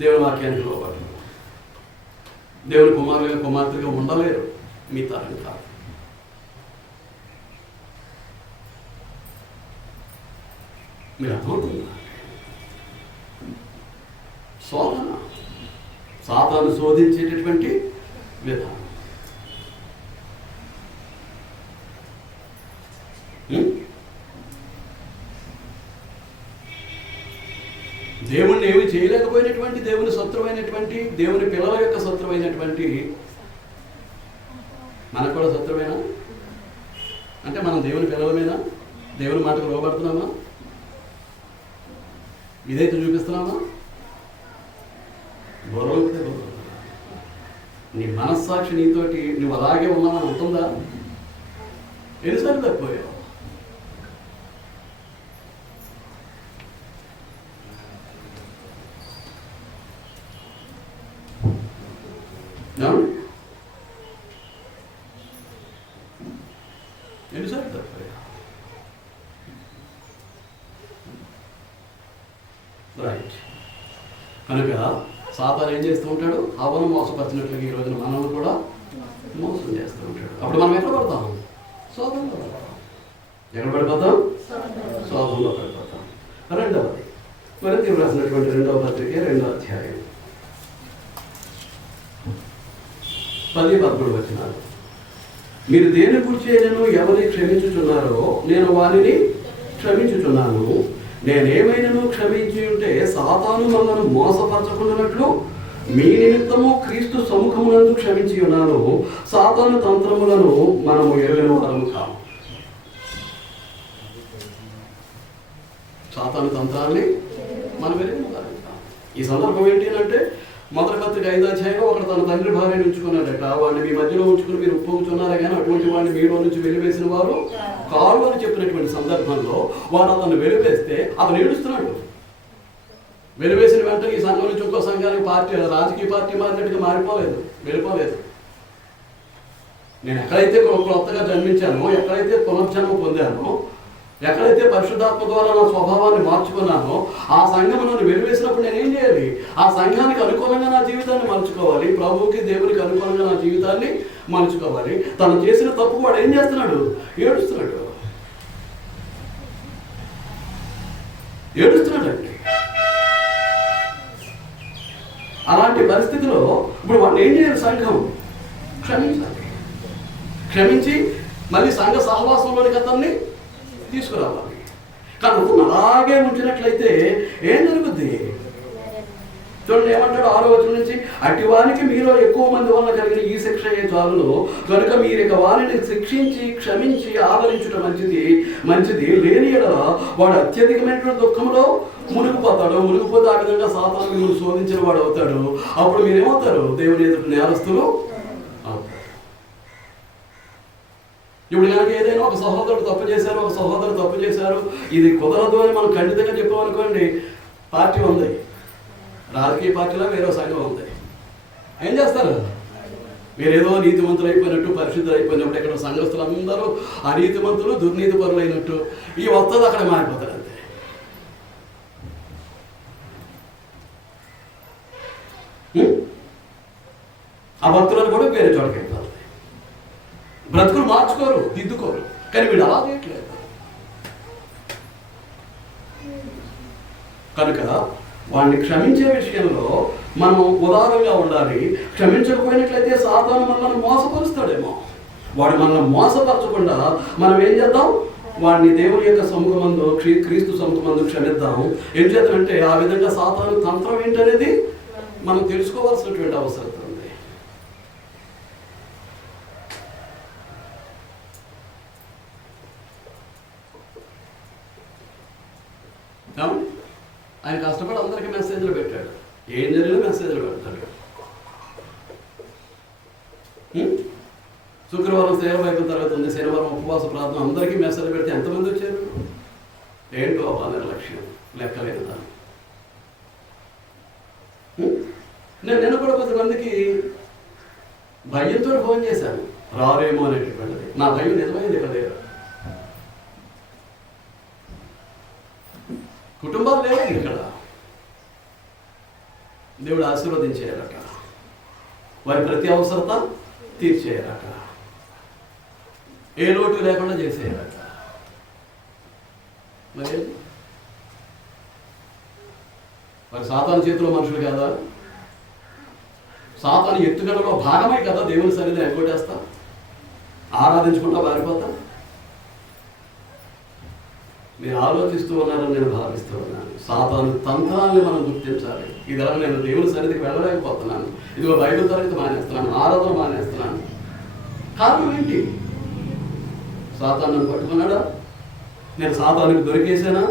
దేవుని వాక్యానికి లోబడి దేవుని కుమార్తెగా ఉండలేరు. మీ తరం కాదు. మీరు అర్థమవుతుందా? శోధన, సాతాను శోధించేటటువంటి విధానం. శత్రువైనటువంటి, దేవుని శత్రువైనటువంటి, దేవుని పిల్లల యొక్క శత్రువైనటువంటి మనకు కూడా శత్రువేనా? అంటే మనం దేవుని పిల్లలమేనా? దేవుని మాటకు లోబడుతున్నామా? ఇదైతే చూపిస్తున్నామా? గొడవలతో నీ మనస్సాక్షి నీతోటి నువ్వు అలాగే ఉన్నావని ఉంటుందా? ఎన్నిసార్లు తప్పిపోయావు? ఎన్నిసార్లు తప్పిపోయావు? రైట్. కనుక సాతాను ఏం చేస్తూ ఉంటాడు? అవను మోసపరిచినట్లుగా ఈ రోజున మనల్ని కూడా మోసం చేస్తూ ఉంటాడు. అప్పుడు మనం ఎక్కడ పడతాం? శోధనలో పడతాం. ఎక్కడ పడిపోతాం? శోధనలో పడిపోతాం. రెండవది కొరింథీయులకు రాసినటువంటి 2వ పత్రిక 2వ అధ్యాయం 10-11 వచనాలు. మీరు దేని గురించి ఎవరిని క్షమించుచున్నారో నేను వారిని క్షమించుచున్నాను. నేనేమైనాను క్షమించి ఉంటే సాతాను మనల్ని మోసపరచకుండానట్లు మీ నిమిత్తము క్రీస్తు సముఖమునందు క్షమించి ఉన్నాను. సాతాను తంత్రములను మనము ఎరుగని వారము కాము. సాతాను తంత్రాన్ని మనం ఎరుగని వారము కాము. ఈ సందర్భం ఏంటి అంటే, మొదటి పత్రిక 5వ అధ్యాయంలో ఒకడు తన తండ్రి భార్యను ఉంచుకున్నాడట. వాడిని మీ మధ్యలో ఉంచుకుని మీరు ఒప్పుకున్నారా కానీ అటువంటి వాడిని మీలో నుంచి వెలివేసిన వారు కాదు అని చెప్పినటువంటి సందర్భంలో వాడు అతన్ని వెలివేస్తే అతను ఏడుస్తున్నాడు. వెలివేసిన వెంటనే ఈ సంఘం నుంచి ఇంకో సంఘానికి పార్టీ, రాజకీయ పార్టీ మారినట్టుగా మారిపోలేదు, వెళ్ళిపోలేదు. నేను ఎక్కడైతే కొత్తగా జన్మించానో, ఎక్కడైతే పునర్జన్మ పొందానో, ఎక్కడైతే పరిశుద్ధాత్మ ద్వారా నా స్వభావాన్ని మార్చుకున్నానో ఆ సంఘం నన్ను వెలివేసినప్పుడు నేనేం చేయాలి? ఆ సంఘానికి అనుకూలంగా నా జీవితాన్ని మలుచుకోవాలి. ప్రభువుకి దేవునికి అనుకూలంగా నా జీవితాన్ని మలుచుకోవాలి. తను చేసిన తప్పు వాడు ఏం చేస్తున్నాడు? ఏడుస్తున్నాడు. ఏడుస్తున్నాడండి. అలాంటి పరిస్థితిలో ఇప్పుడు వాడిని ఏం చేయాలి? సంఘం క్షమించాలి. క్షమించి మళ్ళీ సంఘ సహవాసంలోనికి అతన్ని తీసుకురావాలి. కానీ అలాగే ఉంచినట్లయితే ఏం జరుగుద్ది? చూడండి ఏమంటాడు 6వ వచనం నుంచి, అటివానికి మీలో ఎక్కువ మంది వల్ల కలిగిన ఈ శిక్ష చాలును కనుక మీరు ఇక వారిని శిక్షించి క్షమించి ఆదరించడం మంచిది లేని యెడల వాడు అత్యధికమైనటువంటి దుఃఖంలో మునిగిపోతాడు. మునిగిపోతే ఆ విధంగా సాతాను మిమ్మల్ని శోధించిన వాడు అవుతాడు. అప్పుడు మీరేమవుతారు? దేవుని ఎదుటి నేరస్తులు అవుతారు. ఇప్పుడు కనుక ఏదైనా ఒక సహోదరుడు తప్పు చేశారు, ఒక సహోదరు తప్పు చేశారు, ఇది కుదరదు అని మనం ఖండితంగా చెప్పామనుకోండి, పార్టీ ఉంది, రాజకీయ పార్టీలో వేరే సంఘం ఉంది, ఏం చేస్తారు? మీరేదో నీతిమంతులు అయిపోయినట్టు, పరిశుద్ధులు అయిపోయినప్పుడు ఇక్కడ సంఘస్థులు అందరూ అనీతిమంతులు, దుర్నీతి పరులు అయినట్టు ఈ వస్తుంది అక్కడ మారిపోతారు అంతే. ఆ భక్తులను కూడా వేరే చోటకి వెళ్తారు. బ్రతుకులు మార్చుకోరు, దిద్దుకోరు. కానీ వీడు అలా చేయట్లేదు. కనుక వాడిని క్షమించే విషయంలో మనం ఉదారంగా ఉండాలి. క్షమించకపోయినట్లయితే సాతాను మనల్ని మోసపరుస్తాడేమో. వాడు మనల్ని మోసపరచకుండా మనం ఏం చేద్దాం? వాడిని దేవుని యొక్క సముఖమందు, క్రీస్తు సముఖమందు క్షమిద్దాం. ఏం చేద్దామంటే ఆ విధంగా సాతాను తంత్రం ఏంటనేది మనం తెలుసుకోవాల్సినటువంటి అవసరం ఉంది. ఆయన కష్టపడి అందరికీ మెసేజ్లు పెట్టాడు. ఏం జరిగినా మెసేజ్లు పెడతాడు. శుక్రవారం సేవ అయిపోయిన తర్వాత ఉంది, శనివారం ఉపవాస ప్రార్థన, అందరికీ మెసేజ్ పెడితే ఎంతమంది వచ్చారు? ఏంటో ఆ నిర్లక్ష్యం, లెక్కలేదు దాన్ని. నేను కూడా కొంతమందికి భయంతో ఫోన్ చేశాను, రావేమో అనేటటువంటిది. నా భయం నిజమైంది ఇక్కడ లేదు. కుటుంబాలు లేవు ఇక్కడ. దేవుడు ఆశీర్వదించేయాలట, వారి ప్రతి అవసరత తీర్చేయాలట, ఏ లోటు లేకుండా చేసేయాలట. మరి వారి సాతాను చేతిలో మనుషులు కదా, సాతాను ఎత్తుగడలో భాగమే కదా దేవుని సన్నిధిని ఎగ్గొట్టేస్తా, ఆరాధించుకుంటా పారిపోతా. మీరు ఆలోచిస్తూ ఉన్నారని నేను భావిస్తూ ఉన్నాను. సాతాను తంత్రాన్ని మనం గుర్తించాలి. ఇదిలా నేను దేవుని సన్నిధికి వెళ్ళలేకపోతున్నాను, ఇదిగో బైబిల్ తరగతి మానేస్తున్నాను, ఆరాధన మానేస్తున్నాను. కారణం ఏంటి? సాతాను నన్ను పట్టుకున్నాడా? నేను సాతానుకి దొరికేసానా?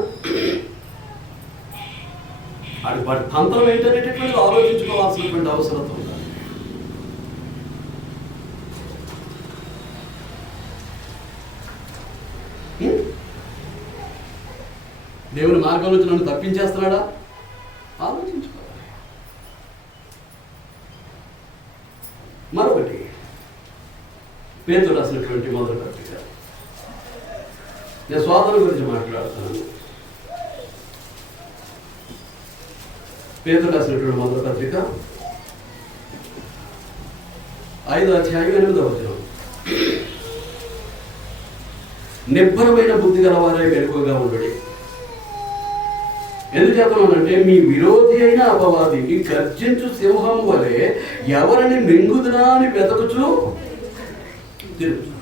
వాడి తంత్రం ఏంటనేటటువంటిది ఆలోచించుకోవాల్సినటువంటి అవసరం ఉంది. దేవుని మార్గం నుంచి నన్ను తప్పించేస్తున్నాడా? ఆలోచించుకోవాలి. మరొకటి, పేతురు రాసినటువంటి మొదటి పత్రిక, నేను స్వాతంత్రం గురించి మాట్లాడుతున్నాను. పేతురు రాసినటువంటి మొదటి పత్రిక 5:8 నిబ్బరమైన బుద్ధి గలవారే మెలకువగా ఉండడి. ఎందుచేతనంటే మీ విరోధి అయిన అపవాదికి గర్జించు సింహం వలె ఎవరిని మింగుదునా అని వెతకుచూ తిరుగుతున్నాడు.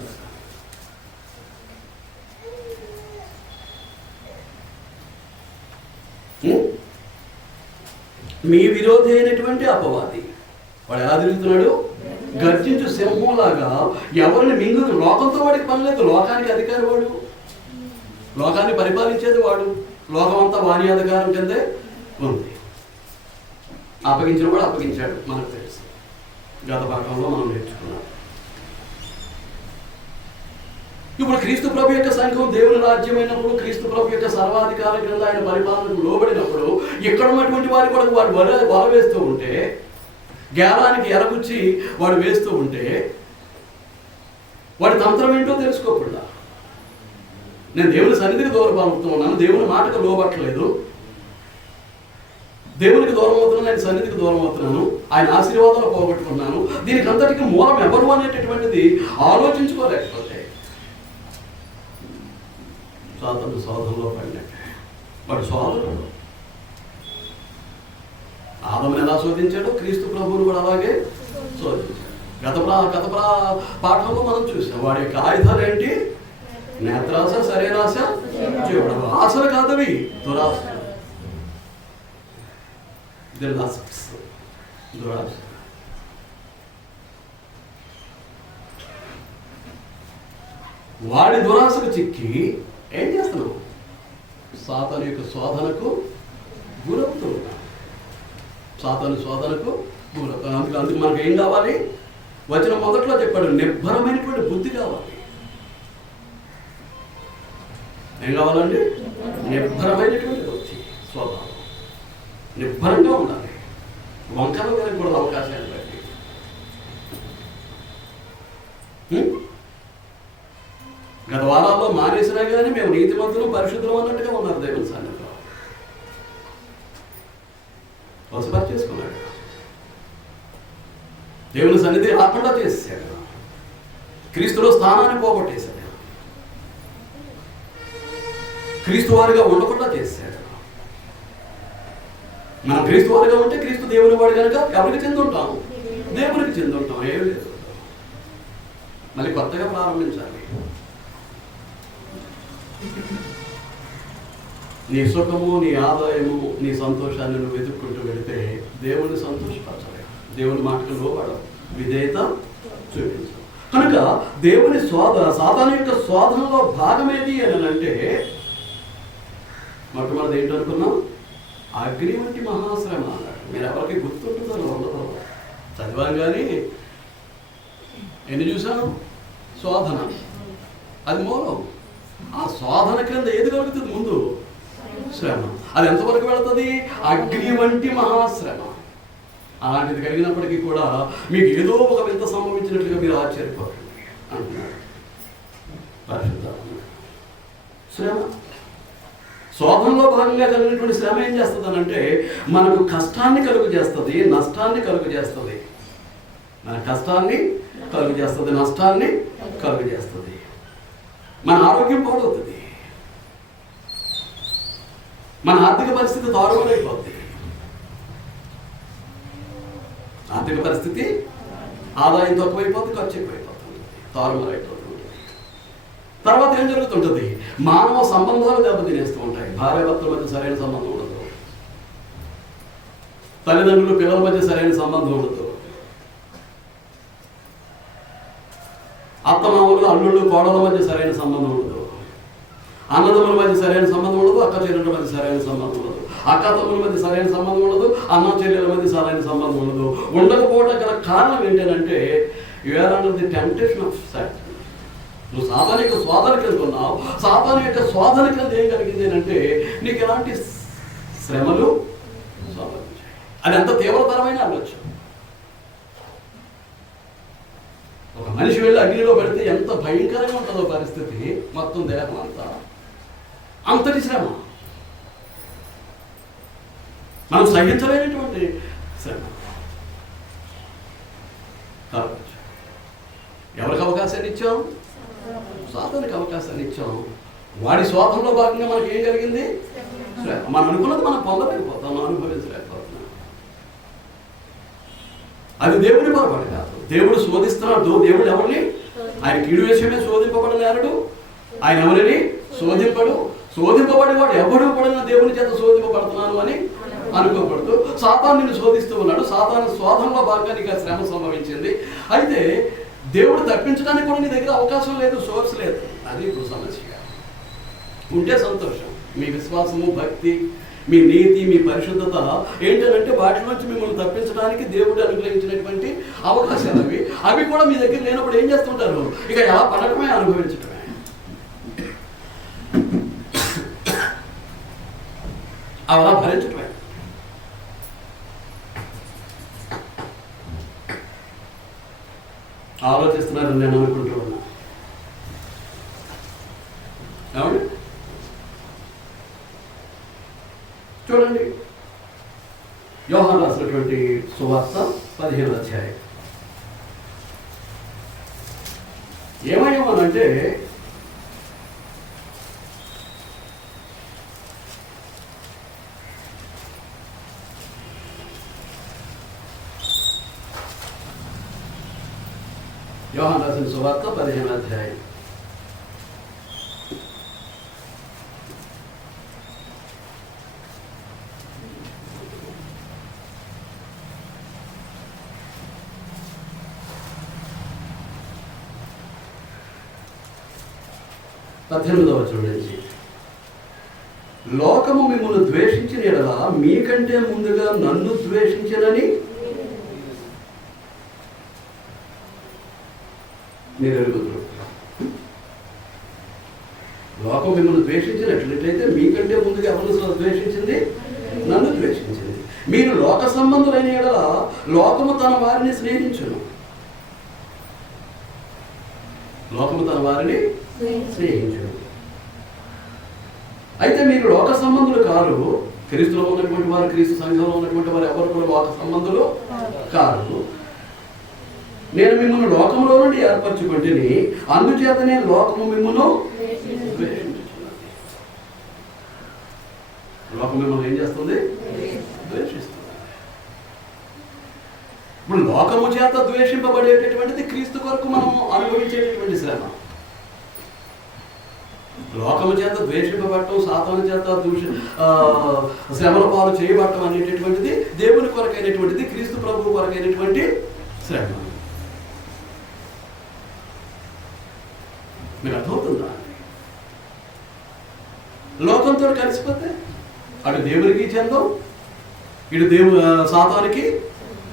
మీ విరోధి అయినటువంటి అపవాది వాడు ఎలా తిరుగుతున్నాడు? గర్జించు సింహంలాగా ఎవరిని మింగుదు. లోకంతో వాడికి పని లేదు. లోకానికి అధికారి వాడు, లోకాన్ని పరిపాలించేది వాడు, లోకం అంతా వాణి అధికారం కిందే ఉంది. అప్పగించిన వాడు అప్పగించాడు, మనకు తెలుసు. గత పాఠంలో మనం నేర్చుకున్నాం. ఇప్పుడు క్రీస్తు ప్రభు యొక్క సంఘం దేవుని రాజ్యమైనప్పుడు, క్రీస్తు ప్రభు యొక్క సర్వాధికార కింద ఆయన పరిపాలనకు లోబడినప్పుడు, ఇక్కడ ఉన్నటువంటి వారి కూడా వాడు వల వేస్తూ ఉంటే, గేలానికి ఎరగుచ్చి వాడు వేస్తూ ఉంటే, వాడి తంత్రం ఏంటో తెలుసుకోకుండా నేను దేవుని సన్నిధికి దూరం అవుతున్నాను, దేవుని మాటకు లోబట్టలేదు, దేవునికి దూరం అవుతున్నాను, ఆయన సన్నిధికి దూరం అవుతున్నాను, ఆయన ఆశీర్వాదాలు పోగొట్టుకున్నాను. దీనికి అంతటికి మూలం ఎవరు అనేటటువంటిది ఆలోచించుకోలేకపోతే సాతాను శోధనలో పడినట్టే. వాడు శోధనలో ఆదముని ఎలా శోధించాడో క్రీస్తు ప్రభువును కూడా అలాగే శోధించాడు. గత పాఠంలో మనం చూసాం. వాడి యొక్క ఆయుధాలు ఏంటి? నేత్రాశ, శరీరాశ, జీవుడు. ఆశలు కాదవి, దురాశ, దురాశ. వాడి దురాశకు చిక్కి ఏం చేస్తున్నావు? సాతాను యొక్క శోధనకు గురవుతున్నావు. సాతాను శోధనకు గురవుతాను. అందుకు మనకు ఏం కావాలి? వచనం మొదట్లో చెప్పాడు, నిబ్బరమైనటువంటి బుద్ధి కావాలి. ఏం కావాలండి? నిబ్బరమైనటువంటి బుద్ధి, స్వభావం. నిబ్బరంగా ఉండాలి. వంకలు కూడా అవకాశాలు బట్టి. గత వారాల్లో మానేసినా కానీ మేము నీతిమంతులు పరిశుద్ధులు అన్నట్టుగా ఉన్నారు. దేవుని సన్నిధిలో వసపరి చేసుకున్నాడు. దేవుని సన్నిధి రాకుండా చేసేసాడు. క్రీస్తులో స్థానాన్ని పోగొట్టేశాడు. క్రీస్తు వారిగా ఉండకుండా చేశాడు. మనం క్రీస్తు వారిగా ఉంటే క్రీస్తు దేవుని వాడు కనుక ఎవరికి చెందుంటాం? దేవునికి చెందుంటాం. ఏమి లేదు. మళ్ళీ కొత్తగా ప్రారంభించాలి. నీ సుఖము, నీ ఆదాయము, నీ సంతోషాన్ని నువ్వు వెతుక్కుంటూ వెళితే దేవుని సంతోషపరచలేవు. దేవుని మాటకు లోబడవు, విధేయత చూపించు. కనుక దేవుని సాతాను యొక్క శోధనలో భాగమేది అని అంటే మొట్టమొదటి ఏంటనుకున్నాం? అగ్ని వంటి మహాశ్రమ అన్నాడు. మీరు ఎవరికి గుర్తుంటుందో ఉండదు. చదివాం కానీ ఎన్ని చూసాను? శోధన, అది మూలం. ఆ శోధన కింద ఏది కలుగుతుంది? ముందు శ్రమ. అది ఎంతవరకు వెళుతుంది? అగ్ని వంటి మహాశ్రమ. అలాంటిది కలిగినప్పటికీ కూడా మీకు ఏదో ఒక వింత సంభవించినట్లుగా మీరు ఆశ్చర్యపోకండి అంటున్నాడు పరిశుద్ధాత్మ. శ్రమ, శోధనలో భాగంగా కలిగినటువంటి శ్రమ ఏం చేస్తుంది అంటే మనకు కష్టాన్ని కలుగు చేస్తుంది, నష్టాన్ని కలుగు చేస్తుంది. మన కష్టాన్ని కలుగు చేస్తుంది, నష్టాన్ని కలుగు చేస్తుంది. మన ఆరోగ్యం పాడవుతుంది, మన ఆర్థిక పరిస్థితి తారుమారైపోతుంది. ఆర్థిక పరిస్థితి, ఆదాయం తక్కువైపోతుంది, ఖర్చు ఎక్కువైపోతుంది, తారుమారైపోతుంది. తర్వాత ఏం జరుగుతుంటుంది? మానవ సంబంధాలు దెబ్బతినేస్తూ ఉంటాయి. భార్యాభర్తల మధ్య సరైన సంబంధం ఉండదు, తల్లిదండ్రులు పిల్లల మధ్య సరైన సంబంధం ఉండదు, అత్తమామలు అల్లుళ్ళు కోడల మధ్య సరైన సంబంధం ఉండదు, అన్నదమ్ముల మధ్య సరైన సంబంధం ఉండదు, అక్క చెల్లెల మధ్య సరైన సంబంధం ఉండదు, అక్క తమ్ముల మధ్య సరైన సంబంధం ఉండదు, అన్న చెల్లెల మధ్య సరైన సంబంధం ఉండదు. ఉండకపోవడం గల కారణం ఏంటంటే you are under the temptation of sex. నువ్వు సాతాను యొక్క శోధనకి వెళ్తున్నావు. సాతాను యొక్క శోధనకి వెళ్తే ఏం కలిగింది అంటే నీకు ఎలాంటి శ్రమలు అది ఎంత తీవ్రతరమైన అనొచ్చు. ఒక మనిషి వెళ్ళి అగ్నిలో పెడితే ఎంత భయంకరంగా ఉంటుందో పరిస్థితి, మొత్తం దేహం అంతా అంతటి శ్రమ, మనం సహించలేనటువంటి శ్రమ. కాబట్టి ఎవరికి అవకాశాన్ని ఇచ్చాం? సాతానికి అవకాశాన్ని ఇచ్చాం. వాడి శోధనలో భాగంగా మనకి ఏం కలిగింది? మనం అనుకున్నది మనం పొందలేకపోతాం, మనం అనుభవించలేకపోతున్నాం. అది దేవుడి పొరపాటు కాదు. దేవుడు శోధిస్తున్నాడు. దేవుడు ఎవరిని? ఆయన కీడు విషయమే శోధింపబడలేడు. ఆయన ఎవరిని శోధింపడు. శోధింపబడి వాడు ఎవడు కూడా దేవుని చేత శోధింపబడుతున్నాను అని అనుకోకూడదు. సాతాను నిన్ను శోధిస్తూ ఉన్నాడు. సాతాను శోధనలో భాగంగా నీకు శ్రమ సంభవించింది. అయితే దేవుడు తప్పించడానికి కూడా నీ దగ్గర అవకాశం లేదు, సోర్స్ లేదు. అది ఇప్పుడు సమస్య. ఉంటే సంతోషం. మీ విశ్వాసము, భక్తి, మీ నీతి, మీ పరిశుద్ధత ఏంటంటే వాటి నుంచి మిమ్మల్ని తప్పించడానికి దేవుడు అనుగ్రహించినటువంటి అవకాశాలు అవి కూడా మీ దగ్గర లేనప్పుడు ఏం చేస్తుంటారు? ఇక ఎలా పడటమే, అనుభవించటమే. అలా భరించటమే. ఆలోచిస్తున్నారని నేను అనుకుంటూ ఉన్నా. అవును, చూడండి యోహాను రాసినటువంటి సువార్త 15వ అధ్యాయం. ఏమయ్యామనంటే యోహాను రాసిన సువార్త 15వ అధ్యాయం. నుంచి లోకము మిమ్మల్ని ద్వేషించిన యెడల మీకంటే ముందుగా నన్ను ద్వేషించనని మీరు ఎరుగుదురు. లోకం మిమ్మల్ని ద్వేషించినట్లయితే మీకంటే ముందుగా ఎవరు ద్వేషించింది? నన్ను ద్వేషించింది. మీరు లోక సంబంధులైన యెడల లోకము తన వారిని స్నేహించును. లోకము తన వారిని స్నేహించును. అయితే మీరు లోక సంబంధులు కారు. క్రీస్తులో ఉన్నటువంటి వారు, క్రీస్తు సంఘంలో ఉన్నటువంటి వారు ఎవరు కూడా లోక సంబంధులు కారు. నేను మిమ్మల్ని లోకంలో నుండి ఏర్పరచుకుంటుని, అందుచేతనే లోకము మిమ్మల్ని ద్వేషించుచున్నది. లోకం మిమ్మల్ని ఏం చేస్తుంది? ద్వేషిస్తుంది. ఇప్పుడు లోకము చేత ద్వేషింపబడేటటువంటిది క్రీస్తు కొరకు మనం అనుభవించేటటువంటి శ్రమ. లోకము చేత ద్వేషింపబడటం, సాతాను చేత శ్రమల పాలు చేయబడటం అనేటటువంటిది దేవుని కొరకైనటువంటిది, క్రీస్తు ప్రభువు కొరకైనటువంటి శ్రమ. మీకు అర్థమవుతుందా? లోకంతో కలిసిపోతే అటు దేవునికి చెందం, ఇటు సాతానికి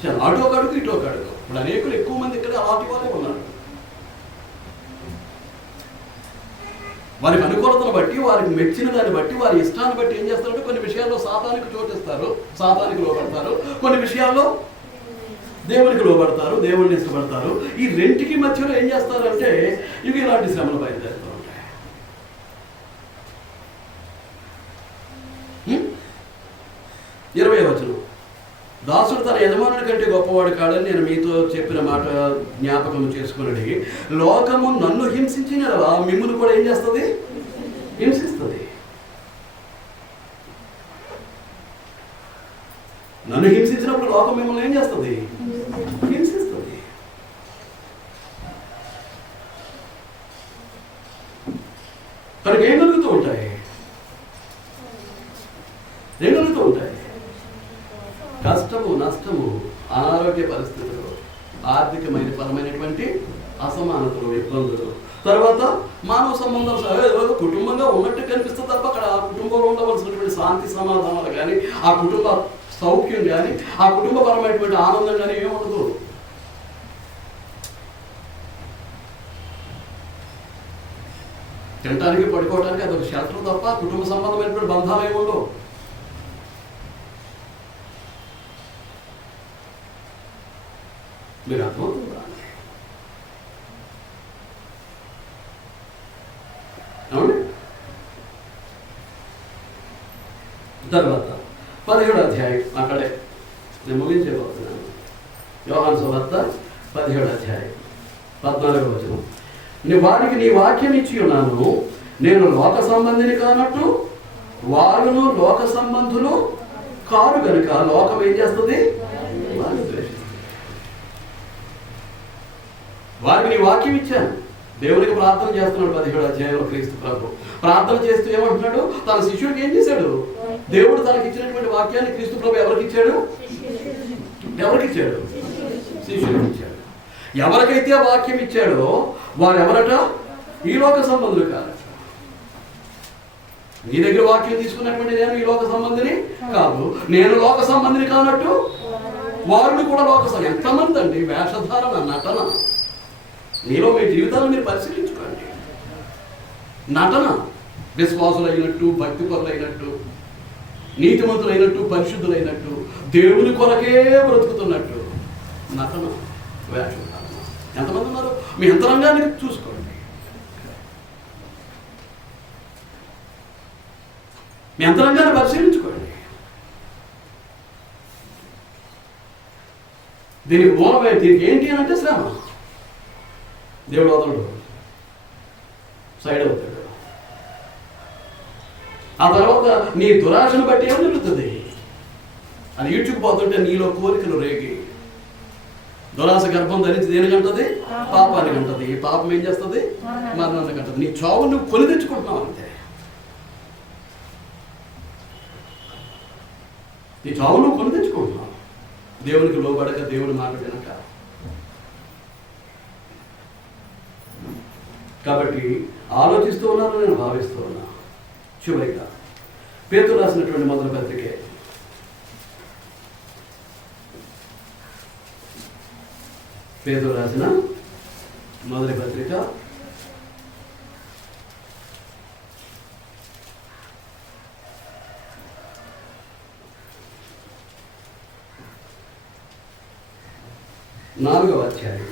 చెందం. అటు ఒక అడుగు, ఇటు ఒక అడుగు. ఇప్పుడు అనేకులు ఎక్కువ మంది ఇక్కడ అలాంటి వాళ్ళే ఉన్నారు. వారికి అనుకూలతను బట్టి, వారికి మెచ్చిన దాన్ని బట్టి, వారి ఇష్టాన్ని బట్టి ఏం చేస్తారంటే కొన్ని విషయాల్లో సాతానికి చోటిస్తారు, సాతానికి లోపడతారు. కొన్ని విషయాల్లో దేవునికి లోబడతారు, దేవుడిని ఇష్టపడతారు. ఈ రెంటికి మధ్యలో ఏం చేస్తారంటే ఇవి ఇలాంటి శ్రమలు బయలుదేరుతూ ఉంటాయి. 20వ వచనం. దాసుడు తన యజమానుడి కంటే గొప్పవాడు కాడని నేను మీతో చెప్పిన మాట జ్ఞాపకం చేసుకుని, లోకము నన్ను హింసించిన మిమ్మల్ని కూడా ఏం చేస్తుంది? హింసిస్తుంది. నన్ను హింసించినప్పుడు లోకం మిమ్మల్ని ఏం చేస్తుంది? హింసిస్తుంది. అనారోగ్య పరిస్థితులు, ఆర్థికమైన పరమైనటువంటి అసమానతలు, ఇబ్బందులు, తర్వాత మానవ సంబంధాలు కుటుంబంగా ఉన్నట్టు కనిపిస్తుంది తప్ప అక్కడ ఆ కుటుంబంలో ఉండవలసినటువంటి శాంతి సమాధానాలు కానీ, ఆ కుటుంబ సౌఖ్యం కానీ, ఆ కుటుంబపరమైనటువంటి ఆనందం కానీ ఏముండదు. తినటానికి పడుకోవడానికి అదొక షెల్టర్ తప్ప కుటుంబ సంబంధమైనటువంటి బంధాలు ఏముండవు. మీరు అర్థమవుతుందా? అవును. తర్వాత 17వ అధ్యాయం, అక్కడే నేను ముగించబోతున్నాను. యోహాను సువార్త 17వ అధ్యాయం 14వ వచనం. వారికి నీ వాక్యం ఇచ్చి ఉన్నాను, నేను లోక సంబంధిని కానట్టు వారును లోక సంబంధులు కారు కనుక లోకం ఏం చేస్తుంది? వారికి నీ వాక్యం ఇచ్చాను. దేవునికి ప్రార్థన చేస్తున్నాడు 17వ అధ్యాయంలో క్రీస్తు ప్రభు. ప్రార్థన చేస్తూ ఏమంటున్నాడు? తన శిష్యుడికి ఏం చేశాడు? దేవుడు తనకి ఇచ్చినటువంటి వాక్యాన్ని క్రీస్తు ప్రభు ఎవరికి ఇచ్చాడు? శిష్యుడికి ఇచ్చాడు. ఎవరికైతే వాక్యం ఇచ్చాడో వారు ఎవరట? ఈ లోక సంబంధులు కాదు. నీ దగ్గర వాక్యం తీసుకున్నటువంటి నేను ఈ లోక సంబంధిని కాదు, నేను లోక సంబంధిని కానట్టు వారిని కూడా లోక సంబంధి. ఎంతమంది అండి వేషధారణ, నటన. మీలో మీ జీవితాలను మీరు పరిశీలించుకోండి. నటన, విశ్వాసులైనట్టు, భక్తి పరులైనట్టు, నీతిమంతులైనట్టు, పరిశుద్ధులైనట్టు, దేవుని కొరకే బ్రతుకుతున్నట్టు నటన, వేషధారణ. ఎంతమంది ఉన్నారు? మీ అంతరంగాన్ని చూసుకోండి. మీ అంతరంగాన్ని పరిశీలించుకోండి. దీనికి మూలమే, దీనికి ఏంటి అని అంటే శ్రమ. దేవుడు వదలడు, సైడ్ అవుతాడు. ఆ తర్వాత నీ దురాశను బట్టి ఏం జరుగుతుంది? అది ఈడ్చుకుపోతుంటే నీలో కోరికలు రేగి దురాశ గర్భం ధరించి దేనికంటది? పాపానికి అంటది. ఈ పాపం ఏం చేస్తుంది? మరణానికి అంటది. నీ చావు నువ్వు కొని తెచ్చుకుంటున్నావు అంతే. నీ చావు నువ్వు కొని తెచ్చుకుంటున్నావు, దేవునికి లోబడక, దేవుని మాట వినక. కాబట్టి ఆలోచిస్తూ ఉన్నాను, నేను భావిస్తూ ఉన్నా. చివరిగా పేతురు రాసినటువంటి మొదటి పత్రికే పేతురు రాసిన మొదటి పత్రిక 4వ అధ్యాయం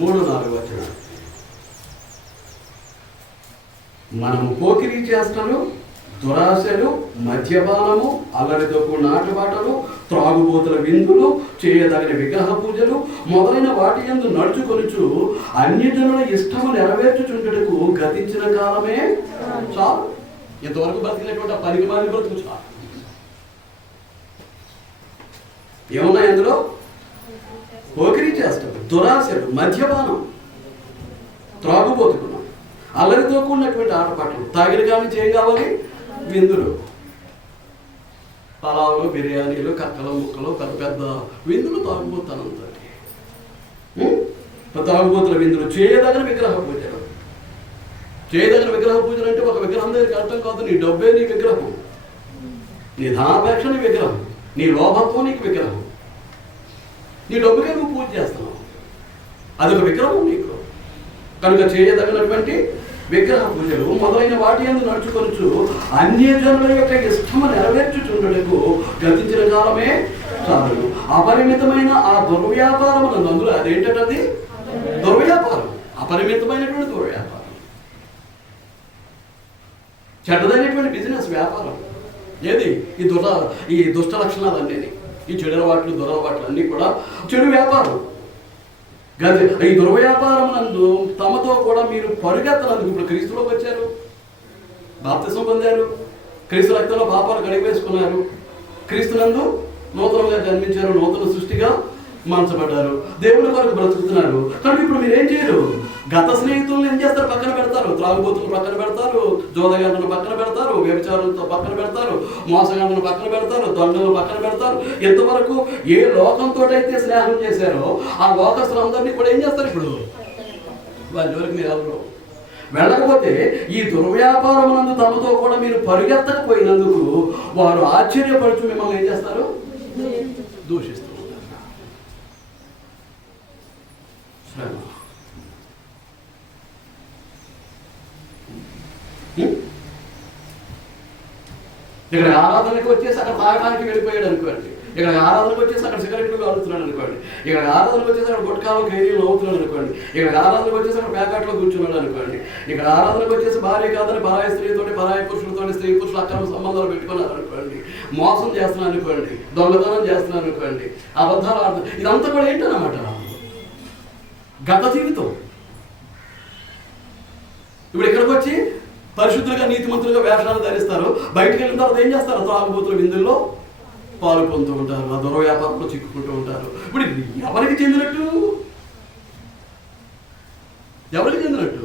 3-4 వచనాలు. మనము పోకిరీ చేష్టలు, దురాశలు, మద్యపానము, అల్లరితో కూడిన ఆటపాటలు, త్రాగుబోతుల విందులు, చేయదగిన విగ్రహ పూజలు మొదలైన వాటి యందు నడుచుకొనుచు అన్యజనుల ఇష్టము నెరవేర్చుచుండుటకు గతించిన కాలమే చాలు. ఇంతవరకు బతికినటువంటి పనికి మాలి బ్రతుకు చాలు. ఏమున్నాయి అందులో? పోకిరీ చేష్టలు, దురాశలు, మద్యపానం, త్రాగుబోతుకున్నాం, అల్లరితో కూడినటువంటి ఆటపాటలు, తాగిన కానీ ఏం కావాలి? విందులు, పలావులు, బిర్యానీలు, కక్కల ముక్కలు, పెద్ద పెద్ద విందులు, తాగుబోతానంతో తాగుబోతుల విందులు, చేయదగిన విగ్రహ పూజలు. చేయదగిన విగ్రహ పూజలు అంటే ఒక విగ్రహం దగ్గరికి అర్థం కాదు. నీ డబ్బే నీ విగ్రహం, నీ ధనాపేక్ష నీ విగ్రహం, నీ లోభత్వం నీకు విగ్రహం. నీ డబ్బుకే నువ్వు పూజ చేస్తున్నావు, అదొక విగ్రహం నీకు. కనుక చేయదగినటువంటి విగ్రహ పూజలు మొదలైన వాటి యందు నడుచుకొనుచు అన్యజనుల యొక్క ఇష్టము నెరవేర్చుచుండుటకు గతించిన కాలమే చాలు. అపరిమితమైన ఆ దుర్వ్యాపారముల అందులో అదేంటది? దుర్వ్యాపారం, అపరిమితమైనటువంటి దుర్వ్యాపారం, చెడ్డదైనటువంటి బిజినెస్ వ్యాపారం. ఏది? ఈ దుష్ట లక్షణాలన్నీ, ఈ చెడు అలవాట్లు, దురలవాట్లు అన్నీ కూడా చెడు వ్యాపారం. ఈ దుర్వ్యాపారం నందు తమతో కూడా మీరు పరుగెత్తనందుకు ఇప్పుడు క్రీస్తులోకి వచ్చారు, బాప్తిసం పొందారు, క్రీస్తు రక్తంలో పాపాలు కడిగివేసుకున్నారు, క్రీస్తునందు నూతనంగా జన్మించారు, నూతన సృష్టిగా మంచబడ్డారు, దేవుని కొరకు బ్రతుకుతున్నారు. కానీ ఇప్పుడు మీరు ఏం చేయరు? గత స్నేహితులను ఏం చేస్తారు? పక్కన పెడతారు. త్రాగుబోతులను పక్కన పెడతారు, జోదగాళ్ళను పక్కన పెడతారు, వ్యభిచారులతో పక్కన పెడతారు, మోసగాళ్ళను పక్కన పెడతారు, దొంగలను పక్కన పెడతారు. ఎంతవరకు ఏ లోకంతో అయితే స్నేహం చేశారో ఆ లోకస్తులందరినీ కూడా ఏం చేస్తారు? ఇప్పుడు వాళ్ళ జోలికి మీరు ఎవరు వెళ్ళకపోతే ఈ దుర్వ్యాపారమునందు తమతో కూడా మీరు పరిగెత్తకపోయినందుకు వారు ఆశ్చర్యపడుచు మిమ్మల్ని ఏం చేస్తారు? దూషిస్తూ ఉంటారు. ఇక్కడ ఆరాధనకి వచ్చేసి అక్కడ తాగడానికి వెళ్ళిపోయాడు అనుకోండి, ఇక్కడ ఆరాధనకు వచ్చేసి అక్కడ సిగరెట్లు కాలుతున్నాడు అనుకోండి, ఇక్కడ ఆరాధనకు వచ్చేసి అక్కడ గుట్కాలో ఖైదీలు అవుతున్నాడు అనుకోండి, ఇక్కడ ఆరాధనకు వచ్చేసి అక్కడ ప్యాకెట్లో కూర్చున్నాడు అనుకోండి, ఇక్కడ ఆరాధనకు వచ్చేసి భార్య కాదని పరాయి స్త్రీతోటి పరాయి పురుషులతోటి స్త్రీ పురుషులు అక్రమ సంబంధాలు పెట్టుకున్నారు అనుకోండి, మోసం చేస్తున్నాను అనుకోండి, దొంగతనం చేస్తున్నాను అనుకోండి, అబద్ధాలు ఆడుతున్నారు. ఇదంతా కూడా ఏంటన్నమాట? గత జీవితం. ఇప్పుడు ఇక్కడికి వచ్చి పరిశుద్ధులుగా నీతిమంతులుగా వేషాలు ధరిస్తారు, బయటకు వెళ్ళిన తర్వాత ఏం చేస్తారు? త్రాగుబోతుల విందుల్లో పాలు పొందుతూ ఉంటారు, ఆ దుర్వ్యాపారంలో చిక్కుకుంటూ ఉంటారు. ఇప్పుడు ఎవరికి చెందినట్టు? ఎవరికి చెందినట్టు?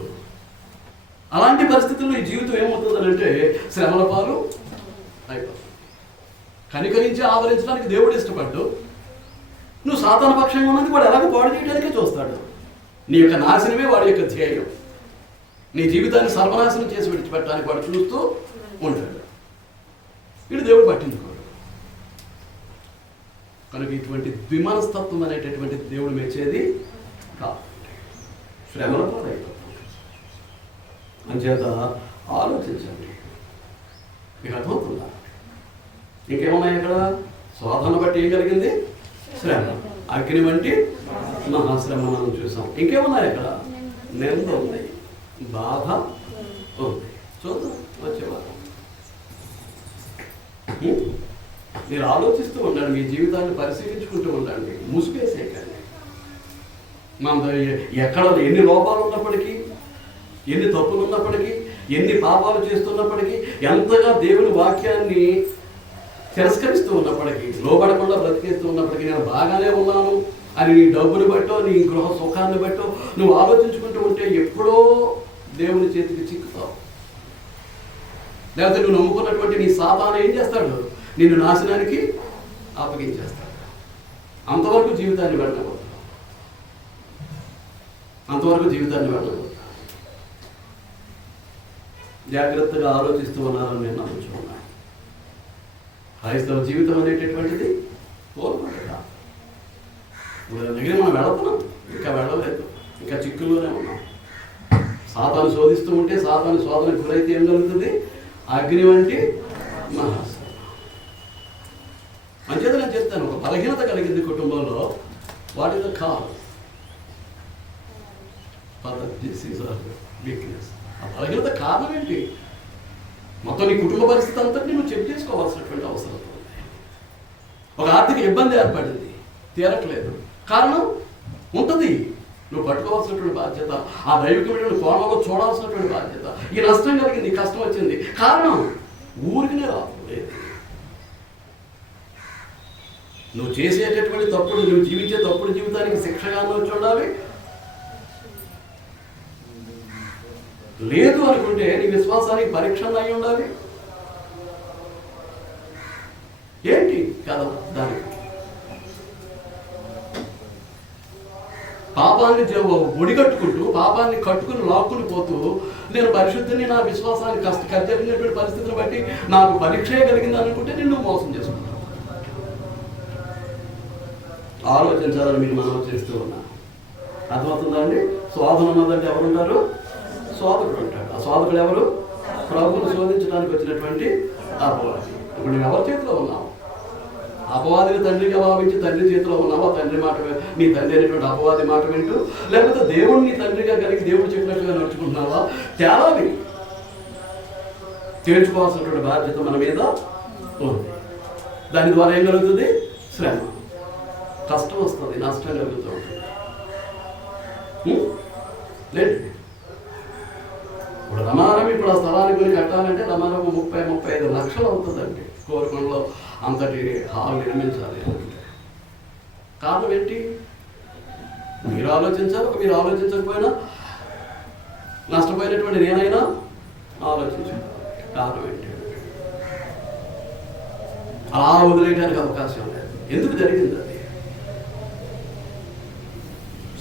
అలాంటి పరిస్థితుల్లో ఈ జీవితం ఏమవుతుందనంటే శ్రమల పాలు అయిపోతుంది. కనికరించి ఆదరించడానికి దేవుడు ఇష్టపడ్డు, నువ్వు సాతాన పక్షంగా ఉన్నది వాడు ఎలాగో పాడు చేయడానికే చూస్తాడు. నీ యొక్క నాశనమే వాడి యొక్క ధ్యేయం. నీ జీవితాన్ని సర్వనాశనం చేసి విడిచిపెట్టడానికి వాడు చూస్తూ ఉంటాడు. వీడు దేవుడు పట్టించుకోడు. కనుక ఇటువంటి ద్విమనస్తత్వం అనేటటువంటి దేవుడు మెచ్చేది కాదు. శ్రమల పాలైపోతుంది. అంచేత ఆలోచించండి. మీకు అర్థమవుతుందా? ఇంకేమున్నాయి ఇక్కడ? శోధన బట్టి ఏం కలిగింది? శ్రమ. అగ్ని వంటి మహాశ్రమ మనం చూసాం. ఇంకేమున్నాయి ఇక్కడ? నింద ఉంది, బాధ ఉంది. చూద్దాం వచ్చేవారు. మీరు ఆలోచిస్తూ ఉండండి, మీ జీవితాన్ని పరిశీలించుకుంటూ ఉండండి, ముసుగేసేయకండి. మన ఎక్కడ ఎన్ని లోపాలు ఉన్నప్పటికీ, ఎన్ని తప్పులు ఉన్నప్పటికీ, ఎన్ని పాపాలు చేస్తున్నప్పటికీ, ఎంతగా దేవుని వాక్యాన్ని తిరస్కరిస్తూ ఉన్నప్పటికీ, లోబడకుండా బ్రతికేస్తూ ఉన్నప్పటికీ నేను బాగానే ఉన్నాను అని నీ డబ్బుని బట్టో నీ గృహ సుఖాన్ని బట్టో నువ్వు ఆలోచించుకుంటూ ఉంటే ఎప్పుడో దేవుని చేతికి చిక్కుతావు. లేకపోతే నువ్వు నమ్ముకున్నటువంటి నీ సాతాను ఏం చేస్తాడు? నిన్ను నాశనానికి అప్పగించేస్తాడు. అంతవరకు జీవితాన్ని వెళ్ళకూడదు. అంతవరకు జీవితాన్ని వెళ్ళకూడదు. జాగ్రత్తగా ఆలోచిస్తూ ఉన్నారని నేను నమ్ముచున్నాను. క్రైస్తవ జీవితం అనేటటువంటిది కోల్పోట. దగ్గర మనం వెళుతున్నాం, ఇంకా వెళ్ళలేదు, ఇంకా చిక్కుల్లోనే ఉన్నాం. సాతాను శోధిస్తూ ఉంటే, సాతాను శోధనకు గురైతే ఏం జరుగుతుంది? అగ్ని వంటి మహాశ్రమ. అంచేత నేను చెప్తాను, ఒక బలహీనత కలిగింది కుటుంబంలో, what is the cause? Weakness. ఆ బలహీనత కారణం ఏంటి? మొత్తం నీ కుటుంబ పరిస్థితి అంతటినీ నువ్వు చెక్ చేసుకోవాల్సినటువంటి అవసరం ఉంది. ఒక ఆర్థిక ఇబ్బంది ఏర్పడింది, తీరట్లేదు, కారణం ఉంటుంది. నువ్వు పట్టుకోవాల్సినటువంటి బాధ్యత, ఆ దైవికమైన కోణంలో చూడాల్సినటువంటి బాధ్యత. ఈ నష్టం కలిగింది, కష్టం వచ్చింది, కారణం ఊరికినే రాదు. నువ్వు చేసేటటువంటి తప్పుడు, నువ్వు జీవించే తప్పుడు జీవితానికి శిక్షగా నువ్వు చూడాలి. లేదు అనుకుంటే నీ విశ్వాసానికి పరీక్ష అయి ఉండాలి. ఏంటి కదా దానికి? పాపాన్ని ఒడిగట్టుకుంటూ, పాపాన్ని కట్టుకుని లాక్కుని పోతూ, నేను పరిశుద్ధిని నా విశ్వాసాన్ని కష్టపడినటువంటి పరిస్థితిని బట్టి నాకు పరీక్షే కలిగింది అనుకుంటే నిన్ను మోసం చేసుకుంటావు. ఆలోచించాలని మీరు మనం చేస్తూ ఉన్నా. అర్థమవుతుందా అండి? శోధన ఉన్నదంటే ఎవరుంటారు? శోధకుడు ఉంటాడు. ఆ శోధకుడు ఎవరు? ప్రభువును శోధించడానికి వచ్చినటువంటి అపవాది. ఇప్పుడు నువ్వు ఎవరి చేతిలో ఉన్నావు? అపవాదిని తండ్రిగా భావించి తండ్రి చేతిలో ఉన్నావా? తండ్రి మాట, నీ తండ్రి అనేటువంటి అపవాది మాట వింటూ, లేకపోతే దేవుడిని తండ్రిగా కలిగి దేవుడు చెప్పినట్టుగా నడుచుకుంటున్నావా? తేలాలి. తేల్చుకోవాల్సినటువంటి బాధ్యత మన మీద ఉంది. దాని ద్వారా ఏం కలుగుతుంది? శ్రమ, కష్టం వస్తుంది, నష్టం కలుగుతూ ఉంటుంది. లేదు ఇప్పుడు రమారం, ఇప్పుడు ఆ స్థలాన్ని కొని కట్టాలంటే రమారం 30-35 లక్షలు అవుతుందండి. కోరుకొండలో అంతటి హాల్ నిర్మించాలి అంటే కారణం ఏంటి? మీరు ఆలోచించాలి. మీరు ఆలోచించకపోయినా నష్టపోయినటువంటి నేనైనా ఆలోచించాను. కారణం ఏంటి? అలా వదిలేయడానికి అవకాశం లేదు. ఎందుకు జరిగింది అది?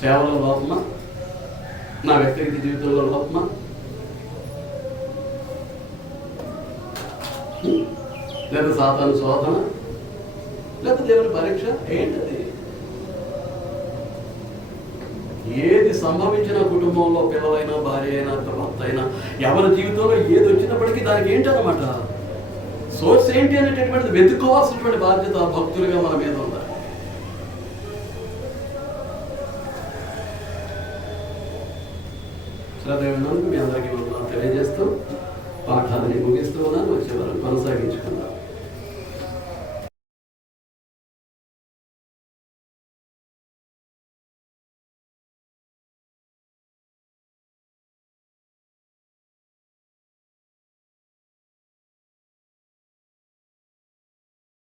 సేవలో లోపమా? నా వ్యక్తిగత జీవితంలో లోపమా? లేదా సాతాను శోధన? లేదా దేవుని పరీక్ష? ఏంటది? ఏది సంభవించిన కుటుంబంలో పిల్లలైనా, భార్య అయినా, భర్త అయినా, ఎవరి జీవితంలో ఏది వచ్చినప్పటికీ దానికి ఏంటన్నమాట, సోర్స్ ఏంటి అనేటటువంటిది వెతుక్కోవాల్సినటువంటి బాధ్యత భక్తులుగా మన మీద ఉండాలి. శ్రద్ధ మీ అందరికీ తెలియజేస్తూ పాఠాలని ముగిస్తూ ఉన్నాను. వచ్చే వారం కొనసాగించుకుందాం.